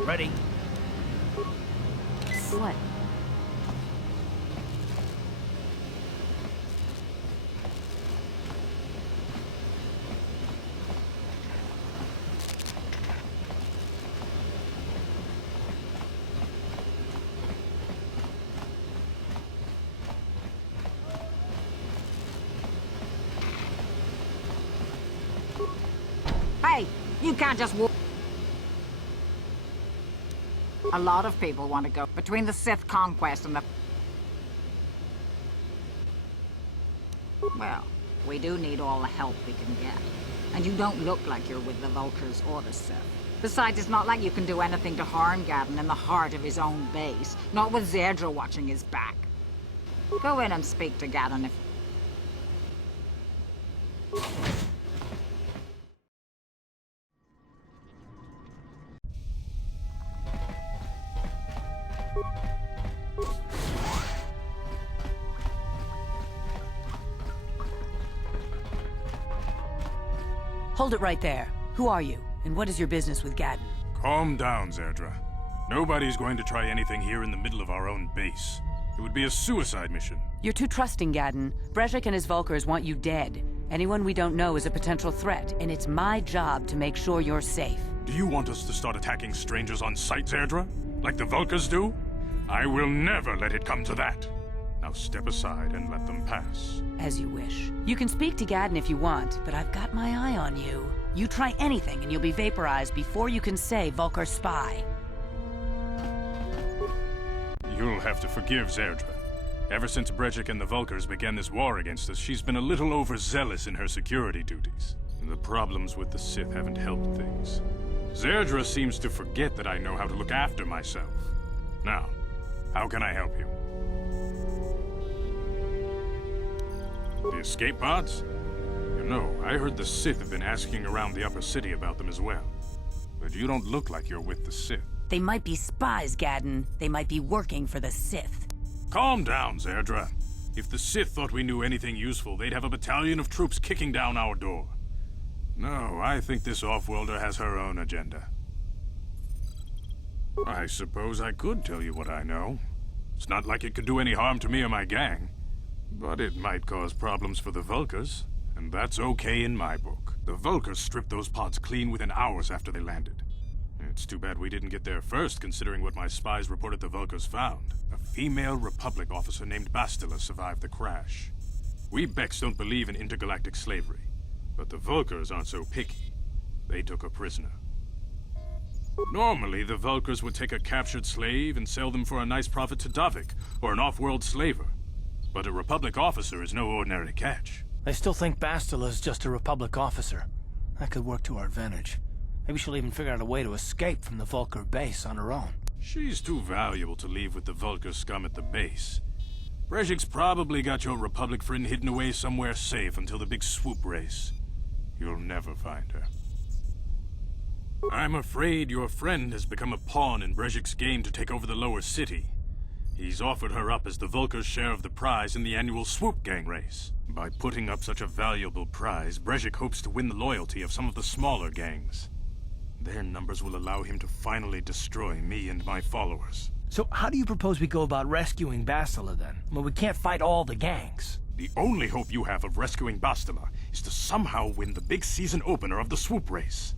Ready? What? Hey, you can't just walk. A lot of people want to go between the Sith conquest and the... Well, we do need all the help we can get. And you don't look like you're with the Vulkars or the Sith. Besides, it's not like you can do anything to harm Gadon in the heart of his own base. Not with Zedra watching his back. Go in and speak to Gadon if... Hold it right there. Who are you, and what is your business with Calm down, Zerdra. Nobody's going to try anything here in the middle of our own base. It would be a suicide mission. You're too trusting, Gadden. Brezhik and his Vulkars want you dead. Anyone we don't know is a potential threat, and it's my job to make sure you're safe. Do you want us to start attacking strangers on sight, Zerdra? Like the Vulkars do? I will never let it come to that. Now step aside and let them pass. As you wish. You can speak to Gadden if you want, but I've got my eye on you. You try anything and you'll be vaporized before you can say Vulkar spy. You'll have to forgive Zerdra. Ever since Brejik and the Vulkars began this war against us, she's been a little overzealous in her security duties. The problems with the Sith haven't helped things. Zerdra seems to forget that I know how to look after myself. Now, how can I help you? The escape pods? You know, I heard the Sith have been asking around the upper city about them as well. But you don't look like you're with the Sith. They might be spies, Gadden. They might be working for the Sith. Calm down, Zerdra. If the Sith thought we knew anything useful, they'd have a battalion of troops kicking down our door. No, I think this off-worlder has her own agenda. I suppose I could tell you what I know. It's not like it could do any harm to me or my gang. But it might cause problems for the Vulkars, and that's okay in my book. The Vulkars stripped those pods clean within hours after they landed. It's too bad we didn't get there first, considering what my spies reported the Vulkars found. A female Republic officer named Bastila survived the crash. We Beks don't believe in intergalactic slavery, but the Vulkars aren't so picky. They took a prisoner. Normally, the Vulkars would take a captured slave and sell them for a nice profit to Davik, or an off-world slaver. But a Republic officer is no ordinary catch. I still think Bastila's just a Republic officer. That could work to our advantage. Maybe she'll even figure out a way to escape from the Vulkar base on her own. She's too valuable to leave with the Vulkar scum at the base. Brejik's probably got your Republic friend hidden away somewhere safe until the big swoop race. You'll never find her. I'm afraid your friend has become a pawn in Brejik's game to take over the lower city. He's offered her up as the Vulkar's share of the prize in the annual Swoop Gang race. By putting up such a valuable prize, Brejik hopes to win the loyalty of some of the smaller gangs. Their numbers will allow him to finally destroy me and my followers. So how do you propose we go about rescuing Bastila then? Well, we can't fight all the gangs. The only hope you have of rescuing Bastila is to somehow win the big season opener of the Swoop race.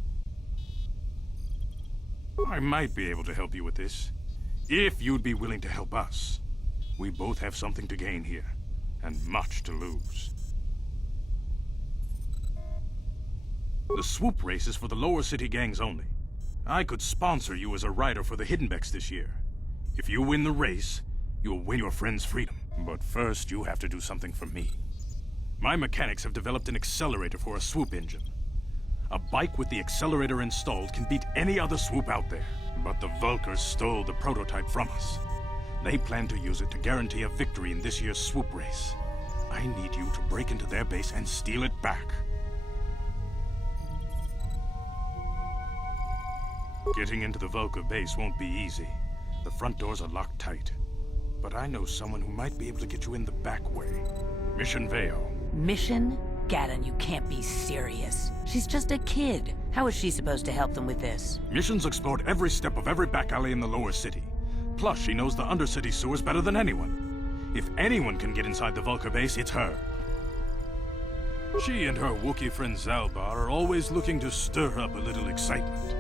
I might be able to help you with this, if you'd be willing to help us. We both have something to gain here, and much to lose. The Swoop race is for the lower city gangs only. I could sponsor you as a rider for the Hidden Beks this year. If you win the race, you'll win your friend's freedom. But first, you have to do something for me. My mechanics have developed an accelerator for a swoop engine. A bike with the accelerator installed can beat any other swoop out there. But the Vulkars stole the prototype from us. They plan to use it to guarantee a victory in this year's swoop race. I need you to break into their base and steal it back. Getting into the Vulkar base won't be easy. The front doors are locked tight. But I know someone who might be able to get you in the back way. Mission Veo. Mission? Gadden, you can't be serious. She's just a kid. How is she supposed to help them with this? Mission's explored every step of every back alley in the lower city. Plus, she knows the undercity sewers better than anyone. If anyone can get inside the Vulkar base, it's her. She and her Wookiee friend Zalbar are always looking to stir up a little excitement.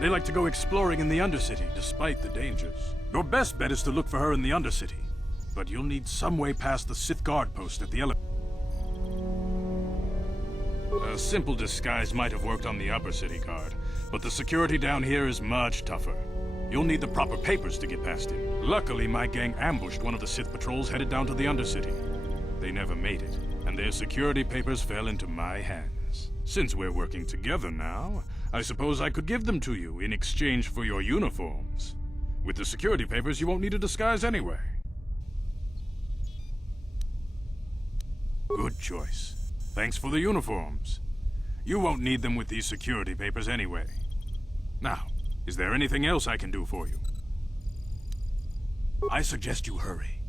They like to go exploring in the Undercity, despite the dangers. Your best bet is to look for her in the Undercity. But you'll need some way past the Sith guard post at the elevator. A simple disguise might have worked on the Upper City guard, but the security down here is much tougher. You'll need the proper papers to get past him. Luckily, my gang ambushed one of the Sith patrols headed down to the Undercity. They never made it, and their security papers fell into my hands. Since we're working together now, I suppose I could give them to you in exchange for your uniforms. With the security papers, you won't need a disguise anyway. Good choice. Thanks for the uniforms. You won't need them with these security papers anyway. Now, is there anything else I can do for you? I suggest you hurry.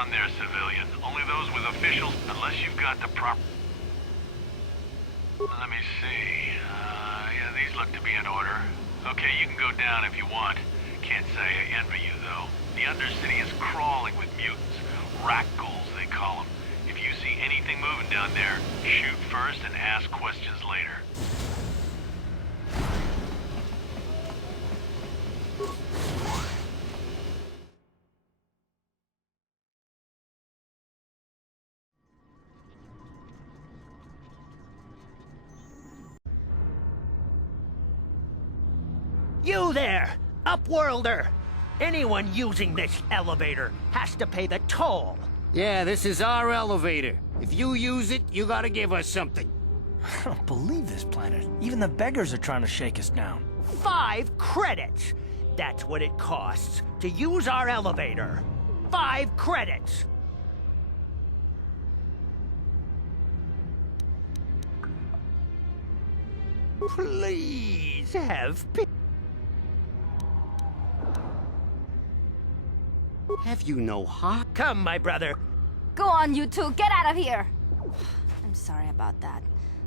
on there, civilian. Only those with officials, unless you've got the proper... Let me see. Yeah, these look to be in order. Okay, you can go down if you want. Can't say I envy you, though. The Undercity is crawling with mutants. Rat ghouls, they call them. If you see anything moving down there, shoot first and ask questions later. You there, Upworlder! Anyone using this elevator has to pay the toll. Yeah, this is our elevator. If you use it, you gotta give us something. I don't believe this planet. Even the beggars are trying to shake us down. 5 credits! That's what it costs to use our elevator. 5 credits! Please have pity. Have you no heart? Come, my brother. Go on, you two. Get out of here. I'm sorry about that.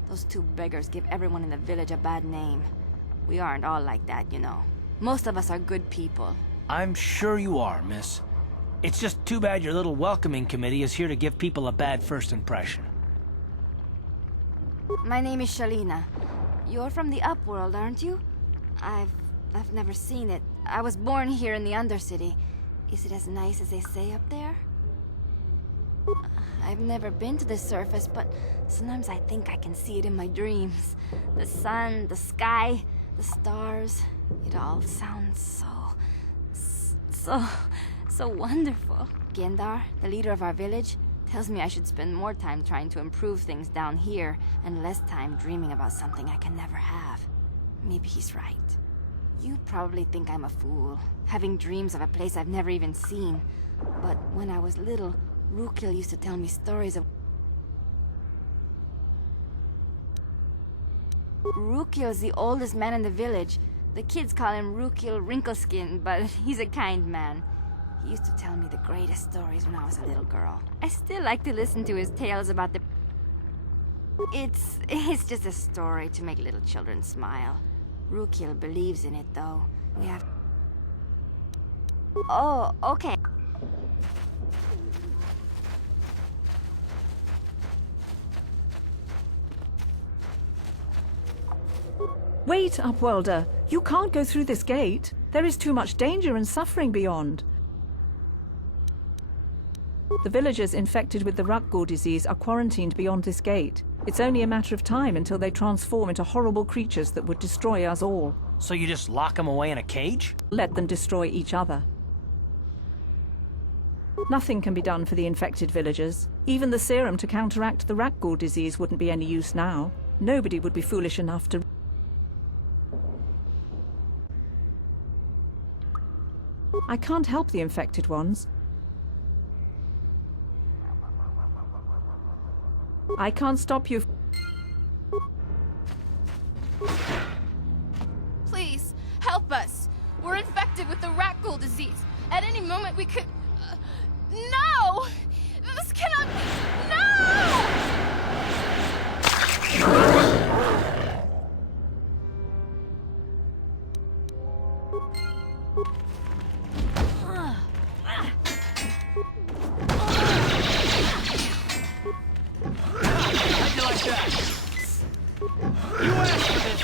Those 2 beggars give everyone in the village a bad name. We aren't all like that, you know. Most of us are good people. I'm sure you are, miss. It's just too bad your little welcoming committee is here to give people a bad first impression. My name is Shalina. You're from the Upworld, aren't you? I've never seen it. I was born here in the Undercity. Is it as nice as they say up there? I've never been to the surface, but sometimes I think I can see it in my dreams. The sun, the sky, the stars. It all sounds so wonderful. Gendar, the leader of our village, tells me I should spend more time trying to improve things down here and less time dreaming about something I can never have. Maybe he's right. You probably think I'm a fool, having dreams of a place I've never even seen. But when I was little, Rukil used to tell me stories of... Rukil's the oldest man in the village. The kids call him Rukil Wrinkleskin, but he's a kind man. He used to tell me the greatest stories when I was a little girl. I still like to listen to his tales about the... It's just a story to make little children smile. Rukil believes in it, though. We have... Oh, okay. Wait, Upworlder. You can't go through this gate. There is too much danger and suffering beyond. The villagers infected with the Rutgor disease are quarantined beyond this gate. It's only a matter of time until they transform into horrible creatures that would destroy us all. So you just lock them away in a cage? Let them destroy each other. Nothing can be done for the infected villagers. Even the serum to counteract the Rutgor disease wouldn't be any use now. Nobody would be foolish enough to... I can't help the infected ones. I can't stop you. Please, help us. We're infected with the Rutgor disease. At any moment we could... No! This cannot be... No! How'd you like that? You asked for this!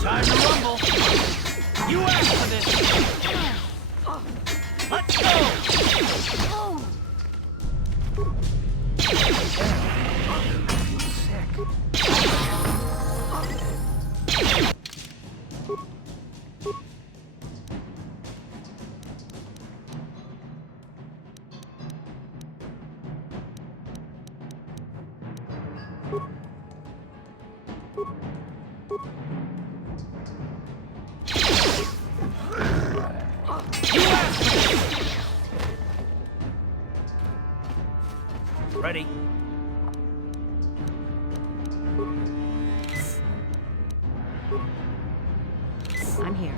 Time to rumble! You asked for this! Let's go! Ready? I'm here.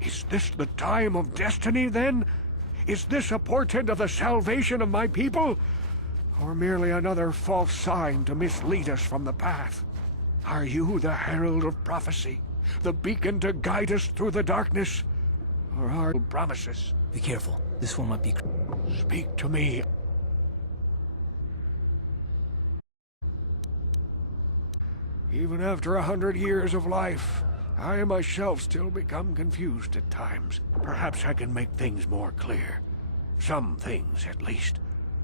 Is this the time of destiny, then? Is this a portent of the salvation of my people? Or merely another false sign to mislead us from the path? Are you the herald of prophecy? The beacon to guide us through the darkness? Or are promises? Be careful. This one might be... Speak to me. Even after 100 years of life, I myself still become confused at times. Perhaps I can make things more clear. Some things, at least.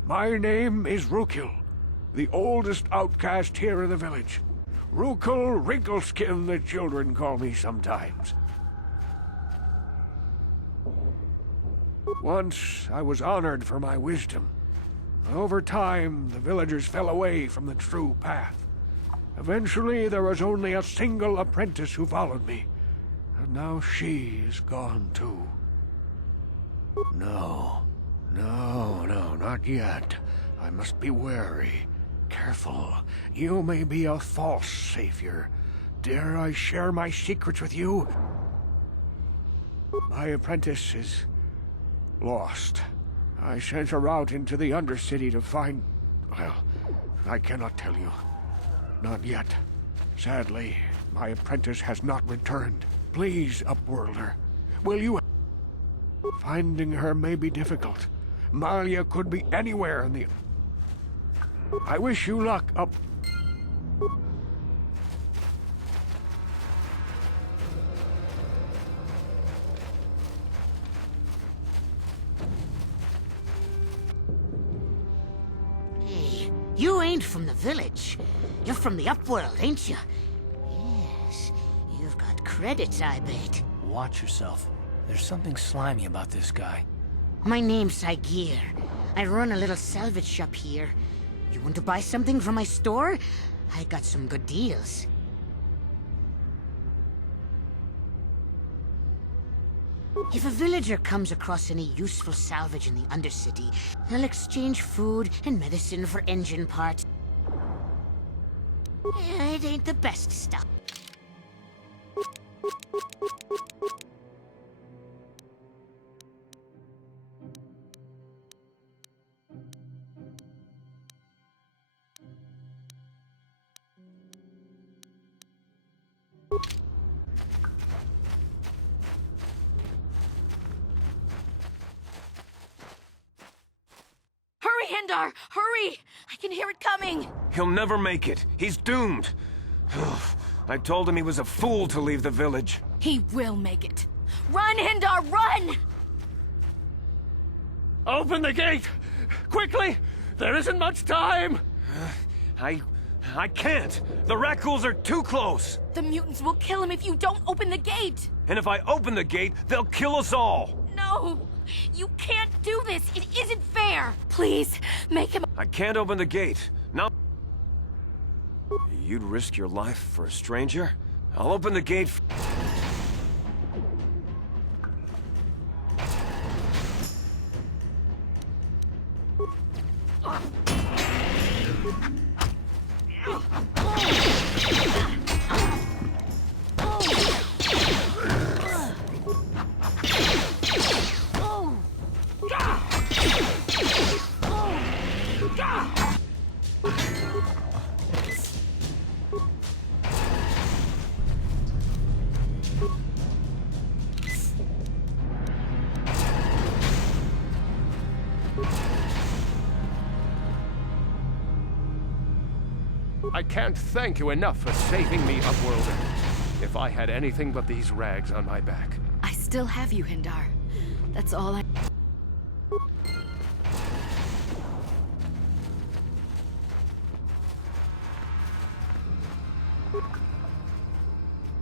My name is Rukil, the oldest outcast here in the village. Rukil Wrinkleskin, the children call me sometimes. Once, I was honored for my wisdom. Over time, the villagers fell away from the true path. Eventually, there was only a single apprentice who followed me. And now she is gone too. No, not yet. I must be wary. Careful. You may be a false savior. Dare I share my secrets with you? My apprentice is lost. I sent her out into the Undercity to find... Well, I cannot tell you. Not yet. Sadly, my apprentice has not returned. Please, Upworlder, will you... Finding her may be difficult. Malia could be anywhere in the... I wish you luck, Up... Hey, you ain't from the village. You're from the Upworld, ain't you? Yes, you've got credits, I bet. Watch yourself. There's something slimy about this guy. My name's Saigir. I run a little salvage shop here. You want to buy something from my store? I got some good deals. If a villager comes across any useful salvage in the Undercity, they'll exchange food and medicine for engine parts. It ain't the best stuff. Hurry, Hindar! Hurry! I can hear it coming! He'll never make it. He's doomed. I told him he was a fool to leave the village. He will make it. Run, Hindar, run! Open the gate! Quickly! There isn't much time! I can't! The Rakghouls are too close! The mutants will kill him if you don't open the gate! And if I open the gate, they'll kill us all! No! You can't do this! It isn't fair! Please, make him... I can't open the gate. No. You'd risk your life for a stranger? I'll open the gate. I can't thank you enough for saving me, Upworlder. If I had anything but these rags on my back. I still have you, Hindar. That's all I...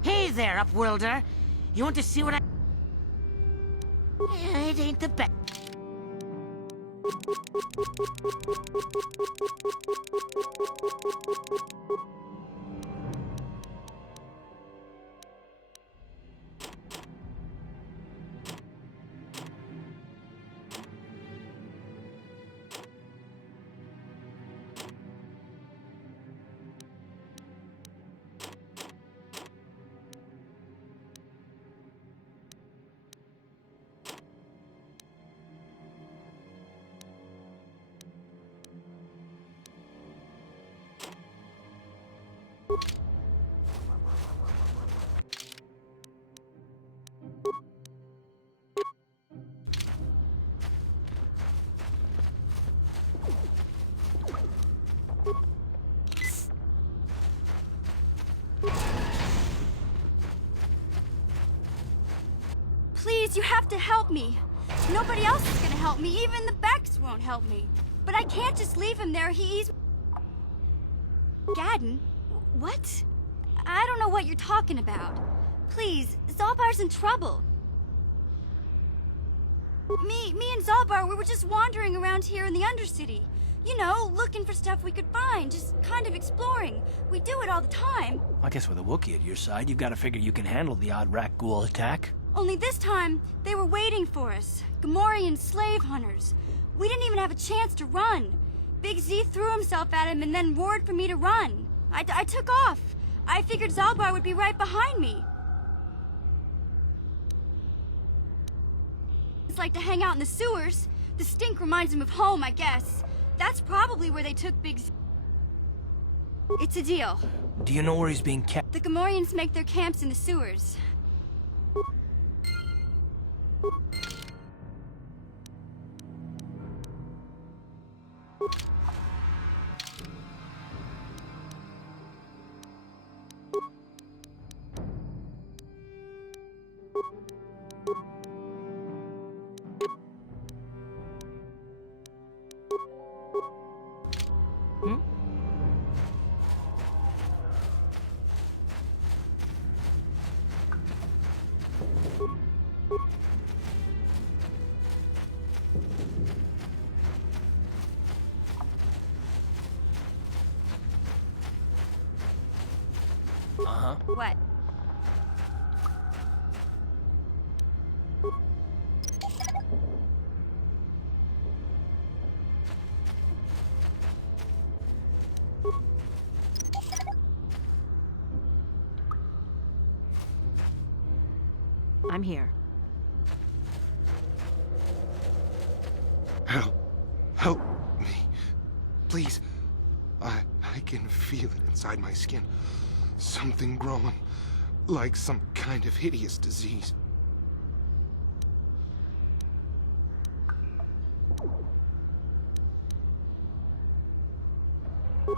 Hey there, Upworlder. You want to see what I... It ain't the best. Please, you have to help me. Nobody else is gonna help me. Even the Becks won't help me. But I can't just leave him there. He's... Gadden? What? I don't know what you're talking about. Please, Zalbar's in trouble. Me and Zalbar, we were just wandering around here in the Undercity. You know, looking for stuff we could find, just kind of exploring. We do it all the time. I guess with a Wookiee at your side, you've got to figure you can handle the odd Rakghoul attack. Only this time, they were waiting for us. Gamorrean slave hunters. We didn't even have a chance to run. Big Z threw himself at him and then roared for me to run. I took off. I figured Zalbar would be right behind me. It's like to hang out in the sewers. The stink reminds him of home, I guess. That's probably where they took Big Z. It's a deal. Do you know where he's being kept? The Gamorreans make their camps in the sewers. What? I'm here. Help me. Please. I can feel it inside my skin. Something growing. Like some kind of hideous disease.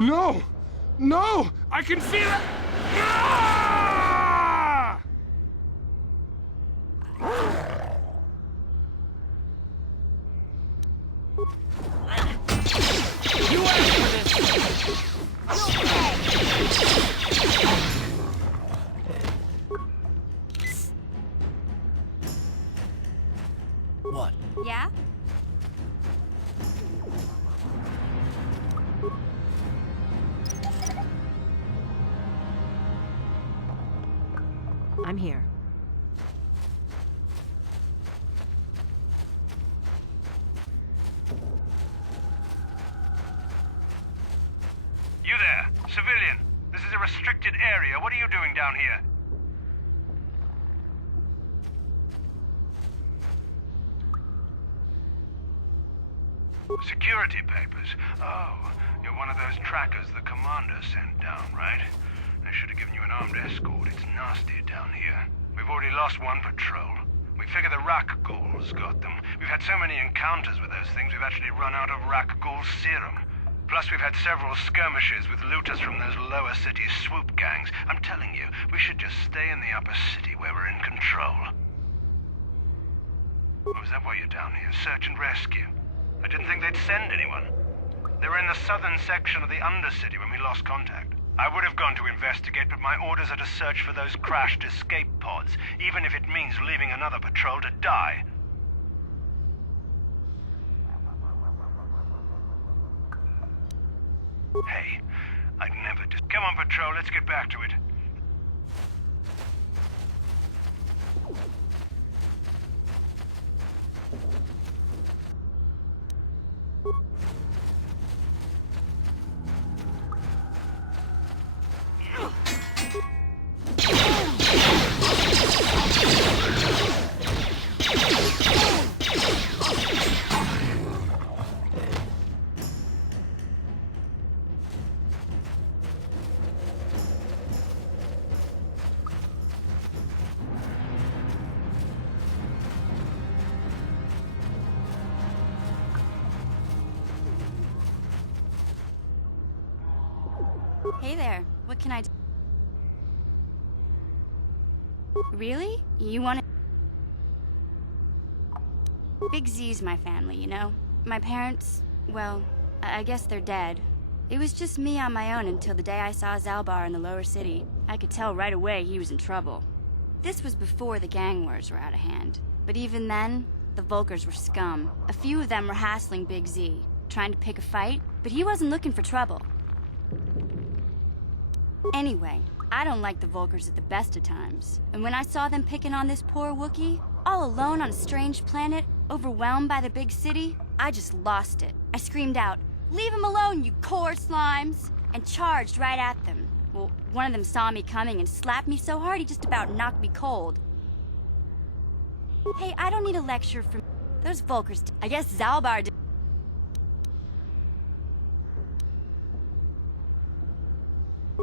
No! No! I can feel it! Ah! You asked for this! What? Yeah? I'm here. You there, civilian. This is a restricted area. What are you doing down here? Security papers. Oh, you're one of those trackers the commander sent down, right? They should have given you an armed escort. It's nasty down here. We've already lost one patrol. We figure the Rakghouls got them. We've had so many encounters with those things, we've actually run out of Rakghoul serum. Plus, we've had several skirmishes with looters from those lower city swoop gangs. I'm telling you, we should just stay in the upper city where we're in control. Oh, is that why you're down here? Search and rescue? I didn't think they'd send anyone. They were in the southern section of the Undercity when we lost contact. I would have gone to investigate, but my orders are to search for those crashed escape pods, even if it means leaving another patrol to die. Hey, I'd never just... Come on, patrol, let's get back to it. Hey there, what can I do? Really? You want to... Big Z's my family, you know? My parents, well, I guess they're dead. It was just me on my own until the day I saw Zalbar in the lower city. I could tell right away he was in trouble. This was before the gang wars were out of hand. But even then, the Volkers were scum. A few of them were hassling Big Z, trying to pick a fight, but he wasn't looking for trouble. Anyway, I don't like the Volkers at the best of times. And when I saw them picking on this poor Wookiee, all alone on a strange planet, overwhelmed by the big city, I just lost it. I screamed out, "Leave him alone, you core slimes!" and charged right at them. Well, one of them saw me coming and slapped me so hard he just about knocked me cold. Hey, I don't need a lecture from those Volkers. I guess Zalbar did.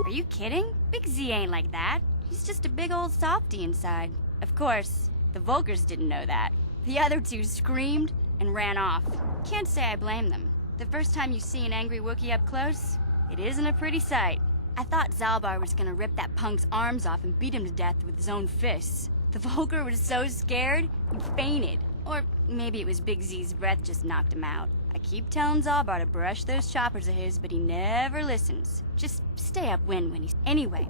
Are you kidding? Big Z ain't like that. He's just a big old softy inside. Of course, the Volkers didn't know that. The other two screamed and ran off. Can't say I blame them. The first time you see an angry Wookiee up close, it isn't a pretty sight. I thought Zalbar was gonna rip that punk's arms off and beat him to death with his own fists. The Volker was so scared, he fainted. Or maybe it was Big Z's breath just knocked him out. I keep telling Zalbar to brush those choppers of his, but he never listens. Just stay upwind when he's... Anyway,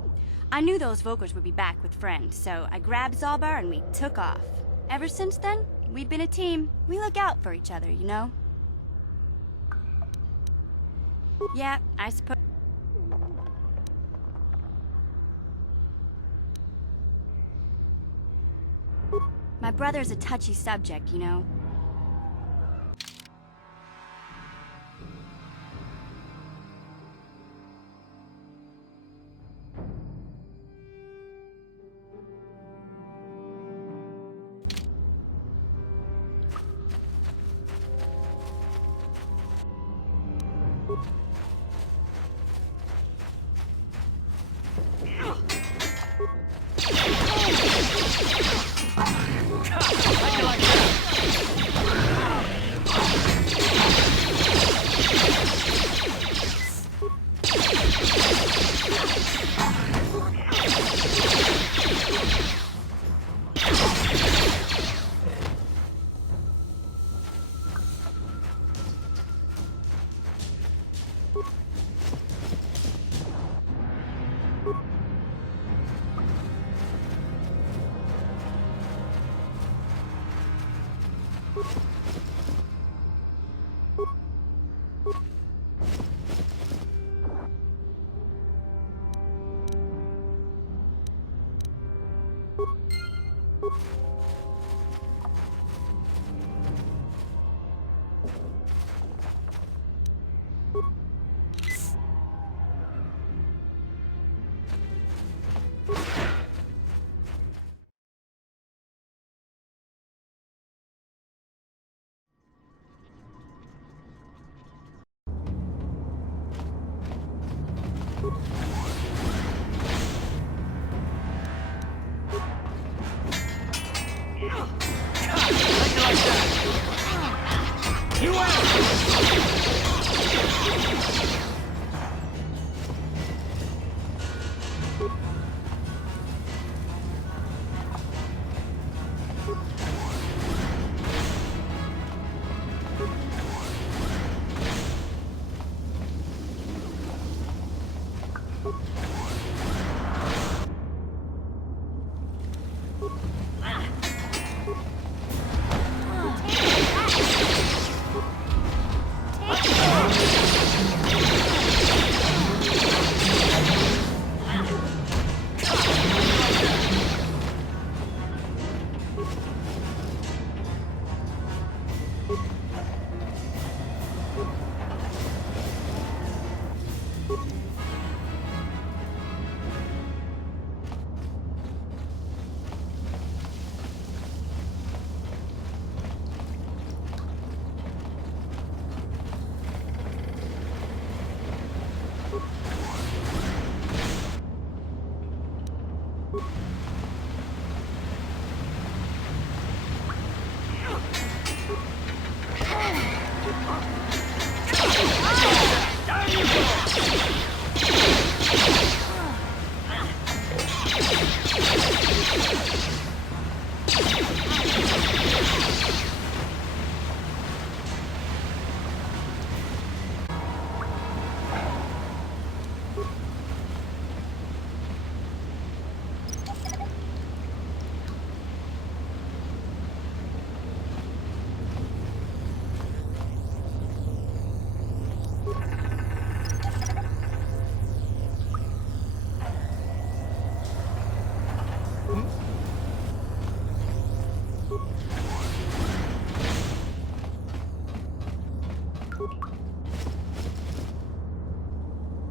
I knew those Volkers would be back with friends, so I grabbed Zalbar and we took off. Ever since then, we've been a team. We look out for each other, you know? Yeah, I suppose... My brother's a touchy subject, you know?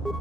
Huh?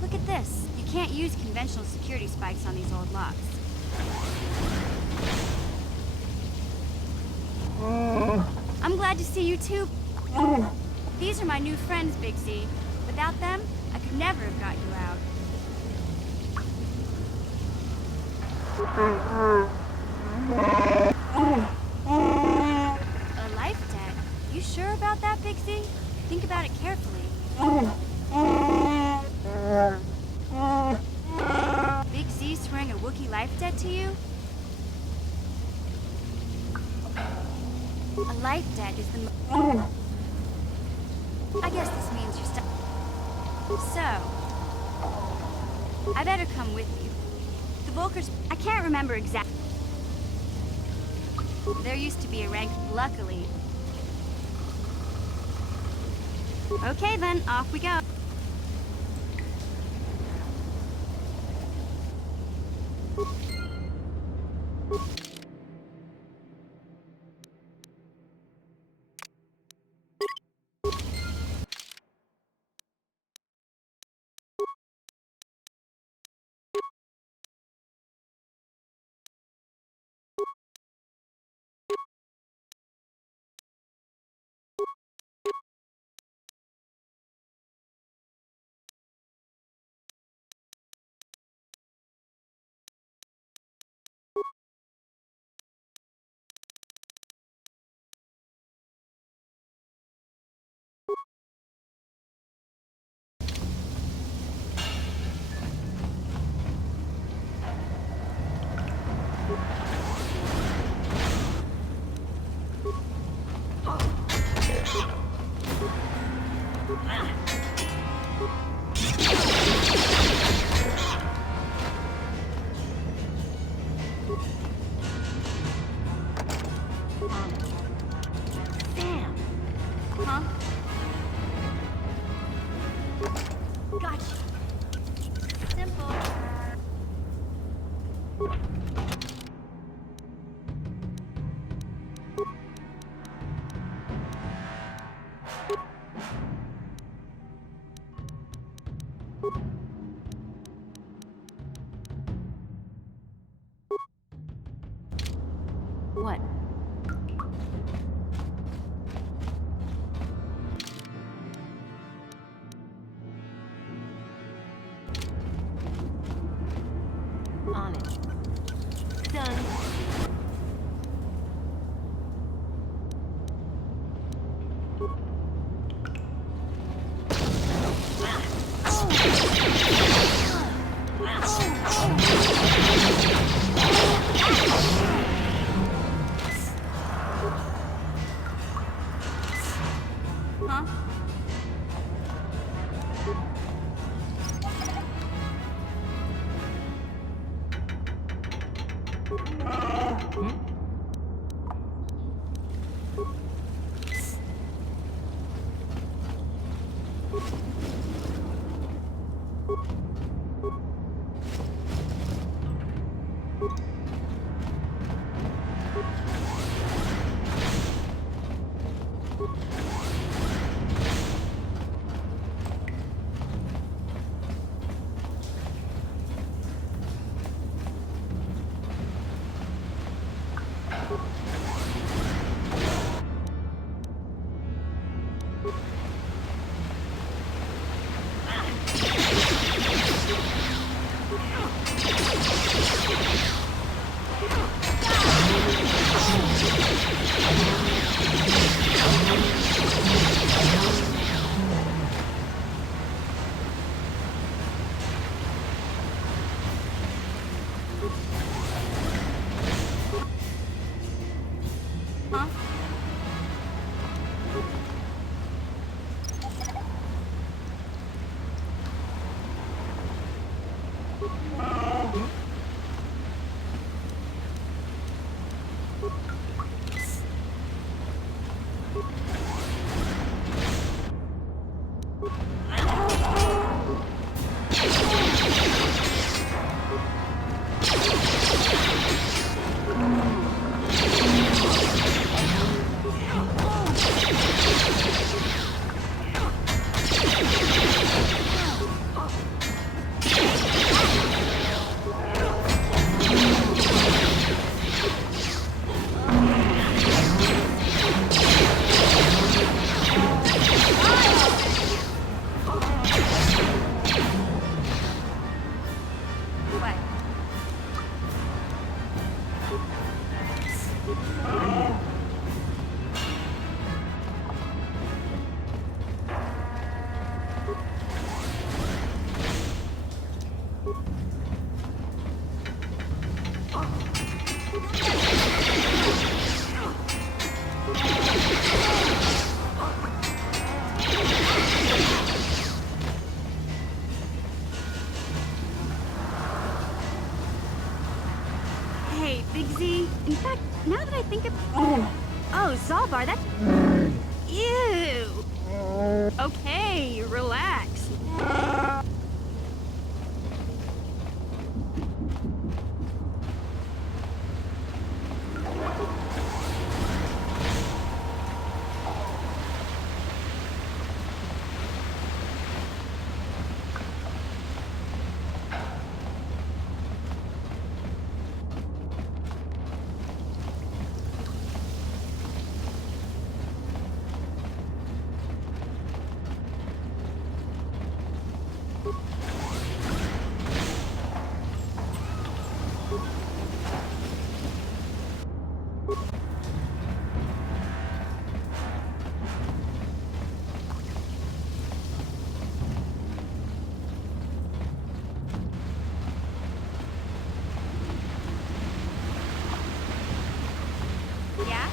Look at this. You can't use conventional security spikes on these old locks. I'm glad to see you too. These are my new friends, Big Z. Without them, I could never have got you out. A life debt? You sure about that, Big Z? Think about it carefully. Big Z swearing a Wookiee life debt to you? A life debt is the I guess this means you're stuck. So, I better come with you. The Volkers, I can't remember exactly. There used to be a rank, luckily. Okay then, off we go. Damn. Huh? Gotcha. Simple. What? On it. Done. Oh. Hey, Big Z. In fact, now that I think of... Oh, Zalbar, that's... Ew. Okay, relax. Yeah?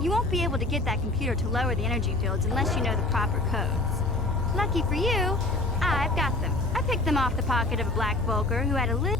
You won't be able to get that computer to lower the energy fields unless you know the proper codes. Lucky for you, I've got them. I picked them off the pocket of a black Volker who had a little...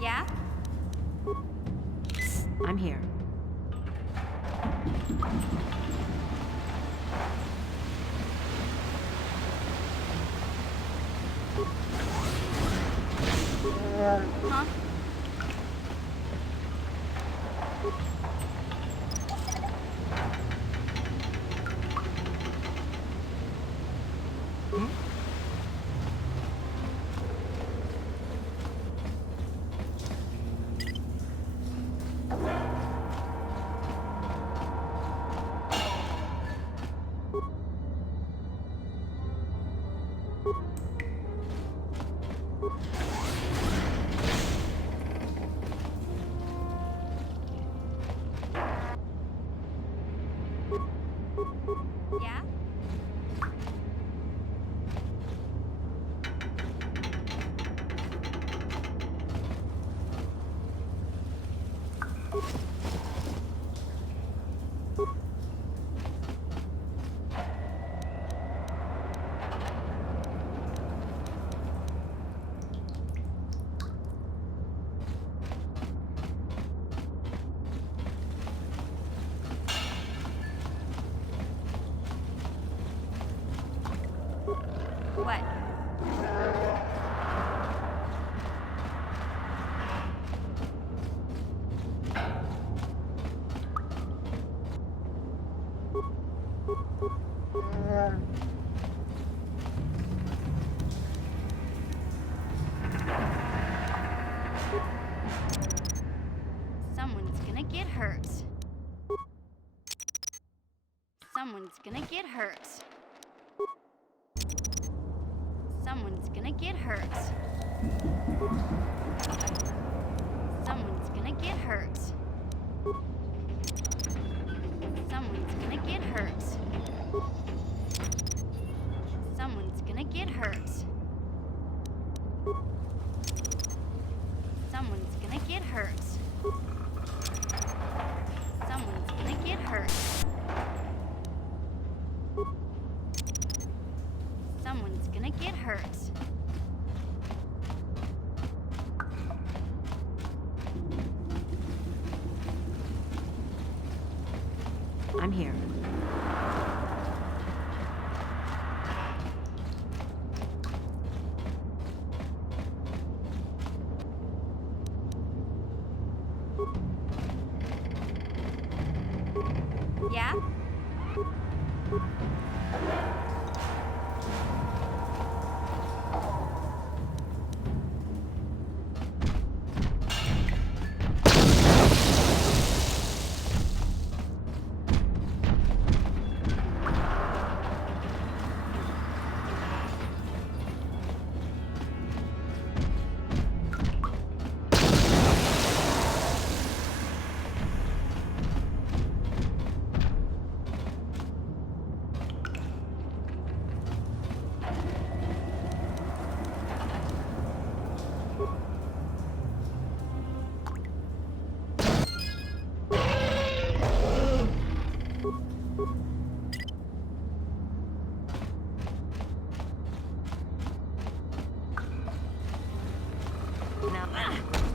Yeah? I'm here. Huh? Yeah? What? Someone's gonna get hurt. Someone's gonna get hurt. Someone's gonna get hurt. Someone's gonna get hurt. Someone's gonna get hurt. Someone's gonna get hurt. Someone's gonna get hurt. Someone's gonna get hurt. Someone's gonna get hurt. I'm here. Yeah? Ah!